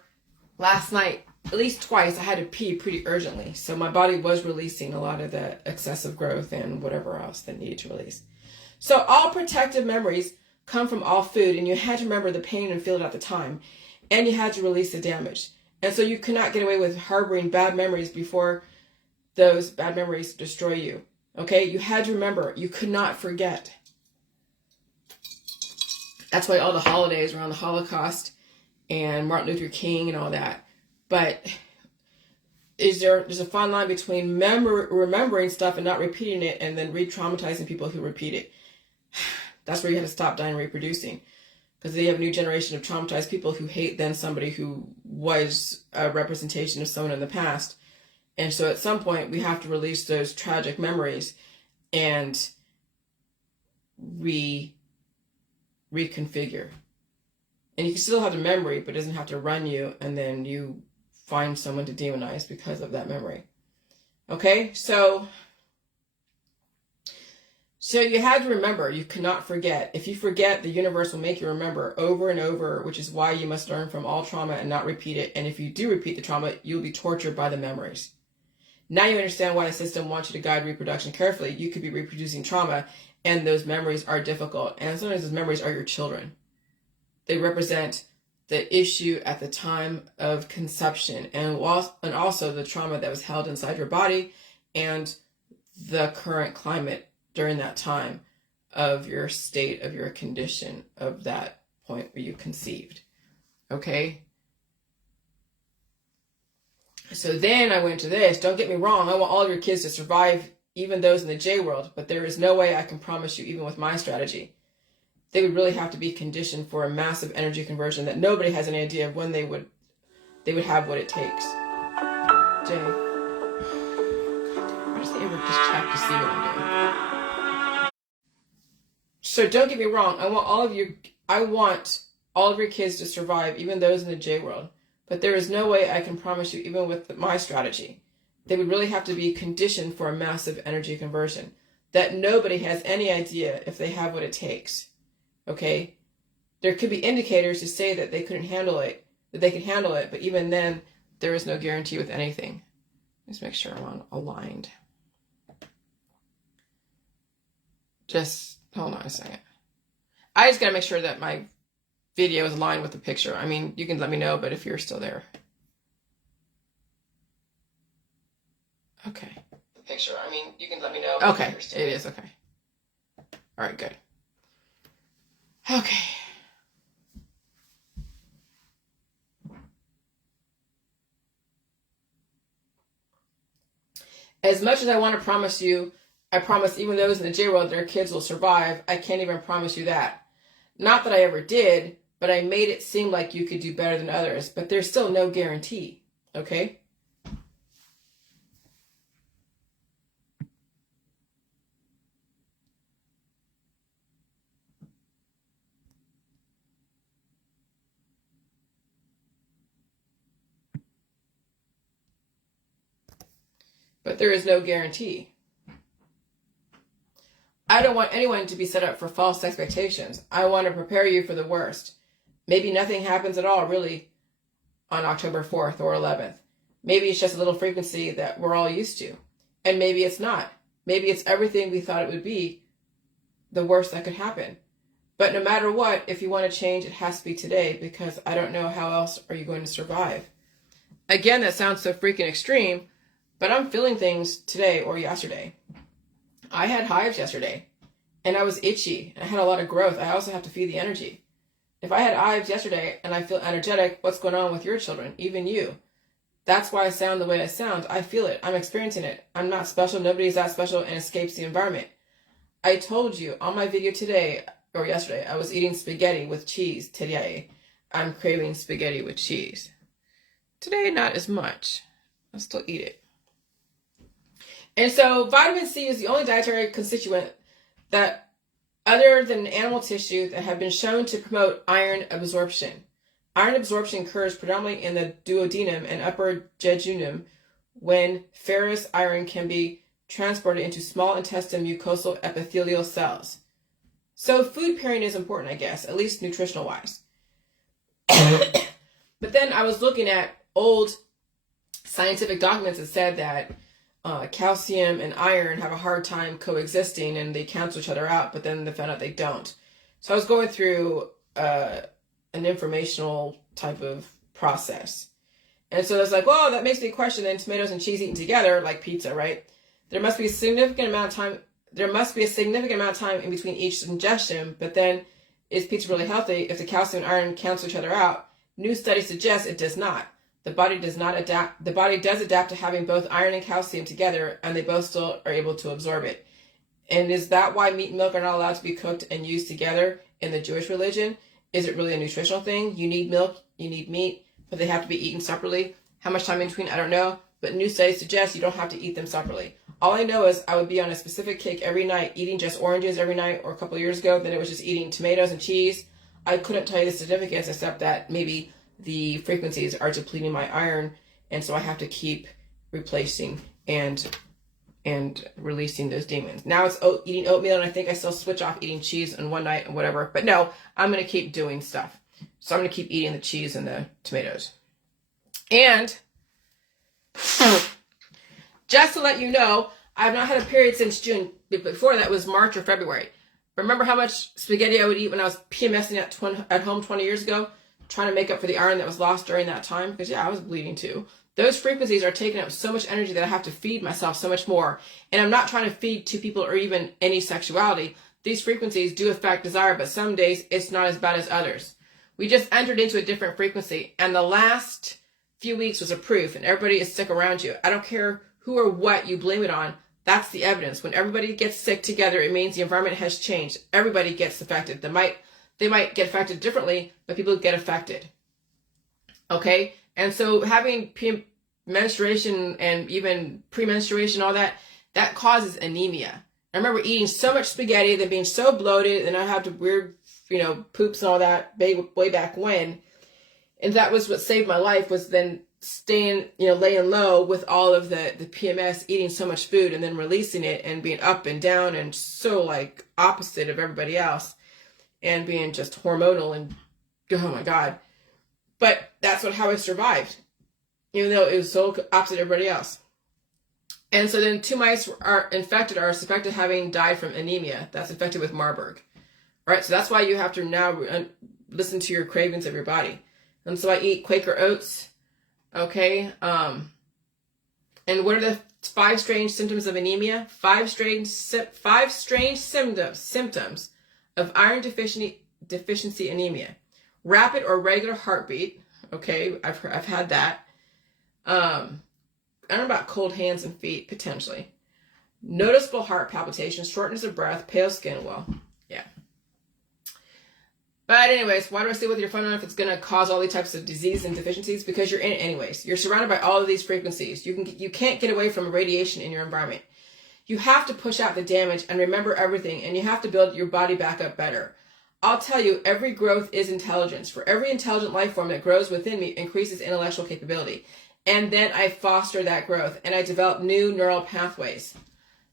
last night, at least twice, I had to pee pretty urgently. So my body was releasing a lot of the excessive growth and whatever else that needed to release. So all protective memories come from all food, and you had to remember the pain and feel it at the time. And you had to release the damage. And so you could not get away with harboring bad memories before those bad memories destroy you. Okay? You had to remember. You could not forget. That's why all the holidays around the Holocaust and Martin Luther King and all that. But there's a fine line between remembering stuff and not repeating it, and then re-traumatizing people who repeat it. That's where you have to stop dying and reproducing. Because they have a new generation of traumatized people who hate then somebody who was a representation of someone in the past. And so at some point, we have to release those tragic memories and reconfigure. And you can still have the memory, but it doesn't have to run you, and then you find someone to demonize because of that memory. Okay? So you had to remember. You cannot forget. If you forget, the universe will make you remember over and over, which is why you must learn from all trauma and not repeat it. And if you do repeat the trauma, you'll be tortured by the memories. Now you understand why the system wants you to guide reproduction carefully. You could be reproducing trauma, and those memories are difficult. And sometimes those memories are your children. They represent the issue at the time of conception, and also the trauma that was held inside your body and the current climate during that time of your state, of your condition, of that point where you conceived. Okay? So then I went to this. Don't get me wrong. I want all of your kids to survive, even those in the J world, but there is no way I can promise you, even with my strategy. They would really have to be conditioned for a massive energy conversion that nobody has any idea of when they would have what it takes. Jay, why does he ever just check to see what I'm doing? So don't get me wrong. I want all of your kids to survive, even those in the J world. But there is no way I can promise you, even with my strategy. They would really have to be conditioned for a massive energy conversion that nobody has any idea if they have what it takes. Okay? There could be indicators to say that they couldn't handle it, that they could handle it, but even then, there is no guarantee with anything. Let's make sure I'm aligned. Just hold on a second. I just gotta make sure that my video is aligned with the picture. I mean, you can let me know, but if you're still there. Okay. The picture, I mean, you can let me know. Okay, it is, okay. All right, good. Okay. As much as I want to promise you, I promise even those in the J world their kids will survive, I can't even promise you that. Not that I ever did, but I made it seem like you could do better than others, but there's still no guarantee, okay? But there is no guarantee. I don't want anyone to be set up for false expectations. I want to prepare you for the worst. Maybe nothing happens at all, really, on October 4th or 11th. Maybe it's just a little frequency that we're all used to. And maybe it's not. Maybe it's everything we thought it would be, the worst that could happen. But no matter what, if you want to change, it has to be today, because I don't know how else are you going to survive. Again, that sounds so freaking extreme, but I'm feeling things today or yesterday. I had hives yesterday, and I was itchy, and I had a lot of growth. I also have to feed the energy. If I had hives yesterday and I feel energetic, what's going on with your children, even you? That's why I sound the way I sound. I feel it. I'm experiencing it. I'm not special. Nobody's that special and escapes the environment. I told you on my video today, or yesterday, I was eating spaghetti with cheese today. I'm craving spaghetti with cheese. Today, not as much. I'll still eat it. And so vitamin C is the only dietary constituent that, other than animal tissue, that have been shown to promote iron absorption. Iron absorption occurs predominantly in the duodenum and upper jejunum when ferrous iron can be transported into small intestine mucosal epithelial cells. So food pairing is important, I guess, at least nutritional wise. But then I was looking at old scientific documents that said that calcium and iron have a hard time coexisting and they cancel each other out, but then they found out they don't. So I was going through an informational type of process. And so it's like, well, that makes me question then tomatoes and cheese eaten together, like pizza, right? There must be a significant amount of time in between each ingestion, but then is pizza really healthy if the calcium and iron cancel each other out? New studies suggest it does not. The body does adapt to having both iron and calcium together, and they both still are able to absorb it. And is that why meat and milk are not allowed to be cooked and used together in the Jewish religion? Is it really a nutritional thing? You need milk, you need meat, but they have to be eaten separately. How much time in between? I don't know. But new studies suggest you don't have to eat them separately. All I know is I would be on a specific kick every night, eating just oranges every night, or a couple of years ago, then it was just eating tomatoes and cheese. I couldn't tell you the significance except that maybe the frequencies are depleting my iron, and so I have to keep replacing and releasing those demons. Now it's eating oatmeal, and I think I still switch off eating cheese on one night and whatever. But no, I'm going to keep doing stuff. So I'm going to keep eating the cheese and the tomatoes. And just to let you know, I've not had a period since June. Before that was March or February. Remember how much spaghetti I would eat when I was PMSing at home 20 years ago? Trying to make up for the iron that was lost during that time? Because yeah, I was bleeding too. Those frequencies are taking up so much energy that I have to feed myself so much more. And I'm not trying to feed two people or even any sexuality. These frequencies do affect desire, but some days it's not as bad as others. We just entered into a different frequency, and the last few weeks was a proof, and everybody is sick around you. I don't care who or what you blame it on. That's the evidence. When everybody gets sick together, it means the environment has changed. Everybody gets affected. They might get affected differently, but people get affected. Okay? And so having menstruation and even premenstruation, all that causes anemia. I remember eating so much spaghetti, then being so bloated, and I had to weird, poops and all that way back when. And that was what saved my life, was then staying, laying low with all of the PMS, eating so much food and then releasing it and being up and down and so like opposite of everybody else and being just hormonal and oh my God. But that's how I survived, even though it was so opposite of everybody else. And so then 2 mice are suspected having died from anemia. That's infected with Marburg. Right? So that's why you have to now listen to your cravings of your body. And so I eat Quaker oats. Okay. And what are the 5 strange symptoms of anemia? 5 strange symptoms of iron deficiency anemia. Rapid or regular heartbeat. Okay. I've had that. I don't know about cold hands and feet, potentially. Noticeable heart palpitations, shortness of breath, pale skin. Well, yeah. But anyways, why do I stay with your phone if it's going to cause all these types of disease and deficiencies? Because you're in it anyways. You're surrounded by all of these frequencies. You can't get away from radiation in your environment. You have to push out the damage and remember everything, and you have to build your body back up better. I'll tell you, every growth is intelligence. For every intelligent life form that grows within me increases intellectual capability. And then I foster that growth, and I develop new neural pathways.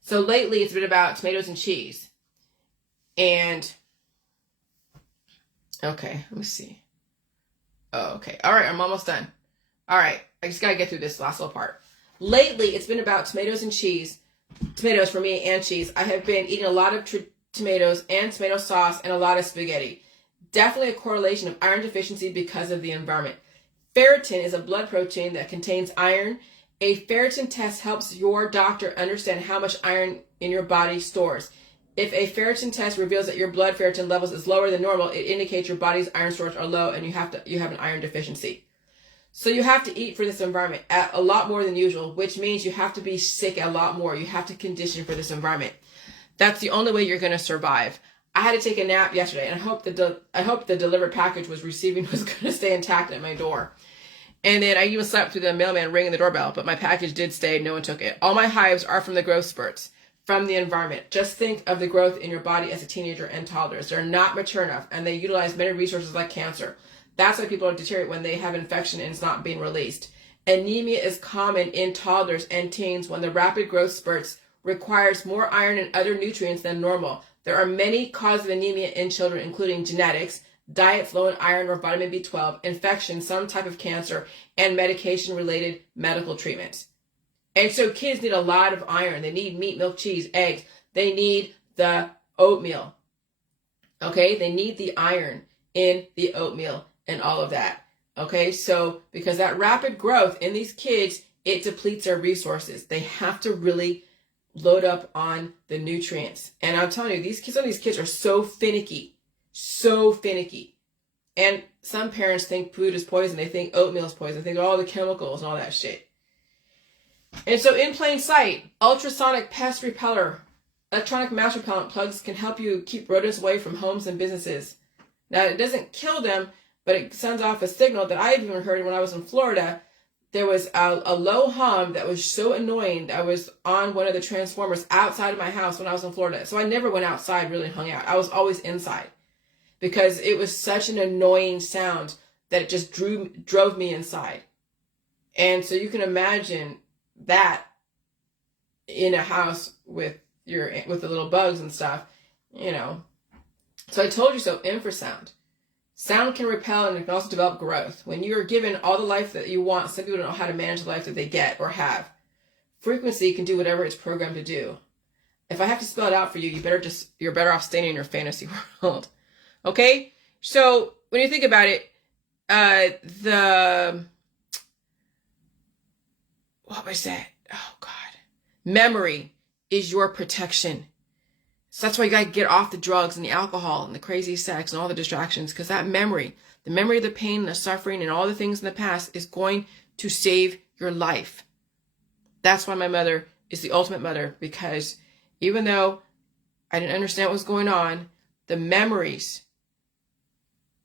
So lately, it's been about tomatoes and cheese. And okay, let me see. Oh, okay. All right, I'm almost done. All right, I just got to get through this last little part. Lately, it's been about tomatoes and cheese. Tomatoes for me and cheese. I have been eating a lot of tomatoes and tomato sauce and a lot of spaghetti. Definitely a correlation of iron deficiency because of the environment. Ferritin is a blood protein that contains iron. A ferritin test helps your doctor understand how much iron in your body stores. If a ferritin test reveals that your blood ferritin levels is lower than normal, it indicates your body's iron stores are low and you have an iron deficiency. So you have to eat for this environment a lot more than usual, which means you have to be sick a lot more. You have to condition for this environment. That's the only way you're going to survive. I had to take a nap yesterday, and I hope the delivered package was going to stay intact at my door. And then I even slept through the mailman ringing the doorbell, but my package did stay. No one took it. All my hives are from the growth spurts, from the environment. Just think of the growth in your body as a teenager and toddlers. They're not mature enough, and they utilize many resources like cancer. That's why people deteriorate when they have infection and it's not being released. Anemia is common in toddlers and teens when the rapid growth spurts requires more iron and other nutrients than normal. There are many causes of anemia in children, including genetics, diets low in iron or vitamin B12, infection, some type of cancer, and medication-related medical treatments. And so kids need a lot of iron. They need meat, milk, cheese, eggs. They need the oatmeal. Okay, they need the iron in the oatmeal and all of that. Okay, so because that rapid growth in these kids, it depletes their resources. They have to really load up on the nutrients. And I'm telling you, some of these kids are so finicky, so finicky. And some parents think food is poison. They think oatmeal is poison. They think all the chemicals and all that shit. And so in plain sight, ultrasonic pest repeller, electronic mouse repellent plugs can help you keep rodents away from homes and businesses. Now, it doesn't kill them, but it sends off a signal that I even heard when I was in Florida. There was a low hum that was so annoying. I was on one of the transformers outside of my house when I was in Florida. So I never went outside really and hung out. I was always inside because it was such an annoying sound that it just drove me inside. And so you can imagine that in a house with the little bugs and stuff, you know. So I told you so, infrasound. Sound can repel and it can also develop growth. When you are given all the life that you want, some people don't know how to manage the life that they get or have. Frequency can do whatever it's programmed to do. If I have to spell it out for you, you're better off staying in your fantasy world. Okay? So when you think about it, what was that? Oh God. Memory is your protection. So that's why you got to get off the drugs and the alcohol and the crazy sex and all the distractions, because that memory, the memory of the pain and the suffering and all the things in the past is going to save your life. That's why my mother is the ultimate mother, because even though I didn't understand what was going on, the memories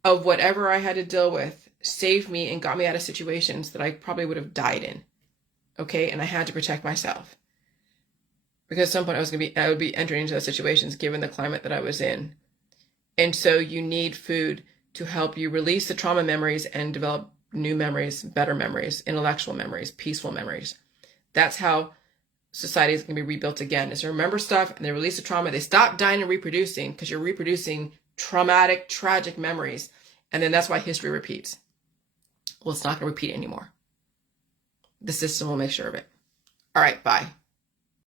of whatever I had to deal with saved me and got me out of situations that I probably would have died in. Okay? And I had to protect myself. Because at some point I would be entering into those situations given the climate that I was in. And so you need food to help you release the trauma memories and develop new memories, better memories, intellectual memories, peaceful memories. That's how society is going to be rebuilt again, is to remember stuff and they release the trauma. They stop dying and reproducing because you're reproducing traumatic, tragic memories. And then that's why history repeats. Well, it's not going to repeat anymore. The system will make sure of it. All right, bye.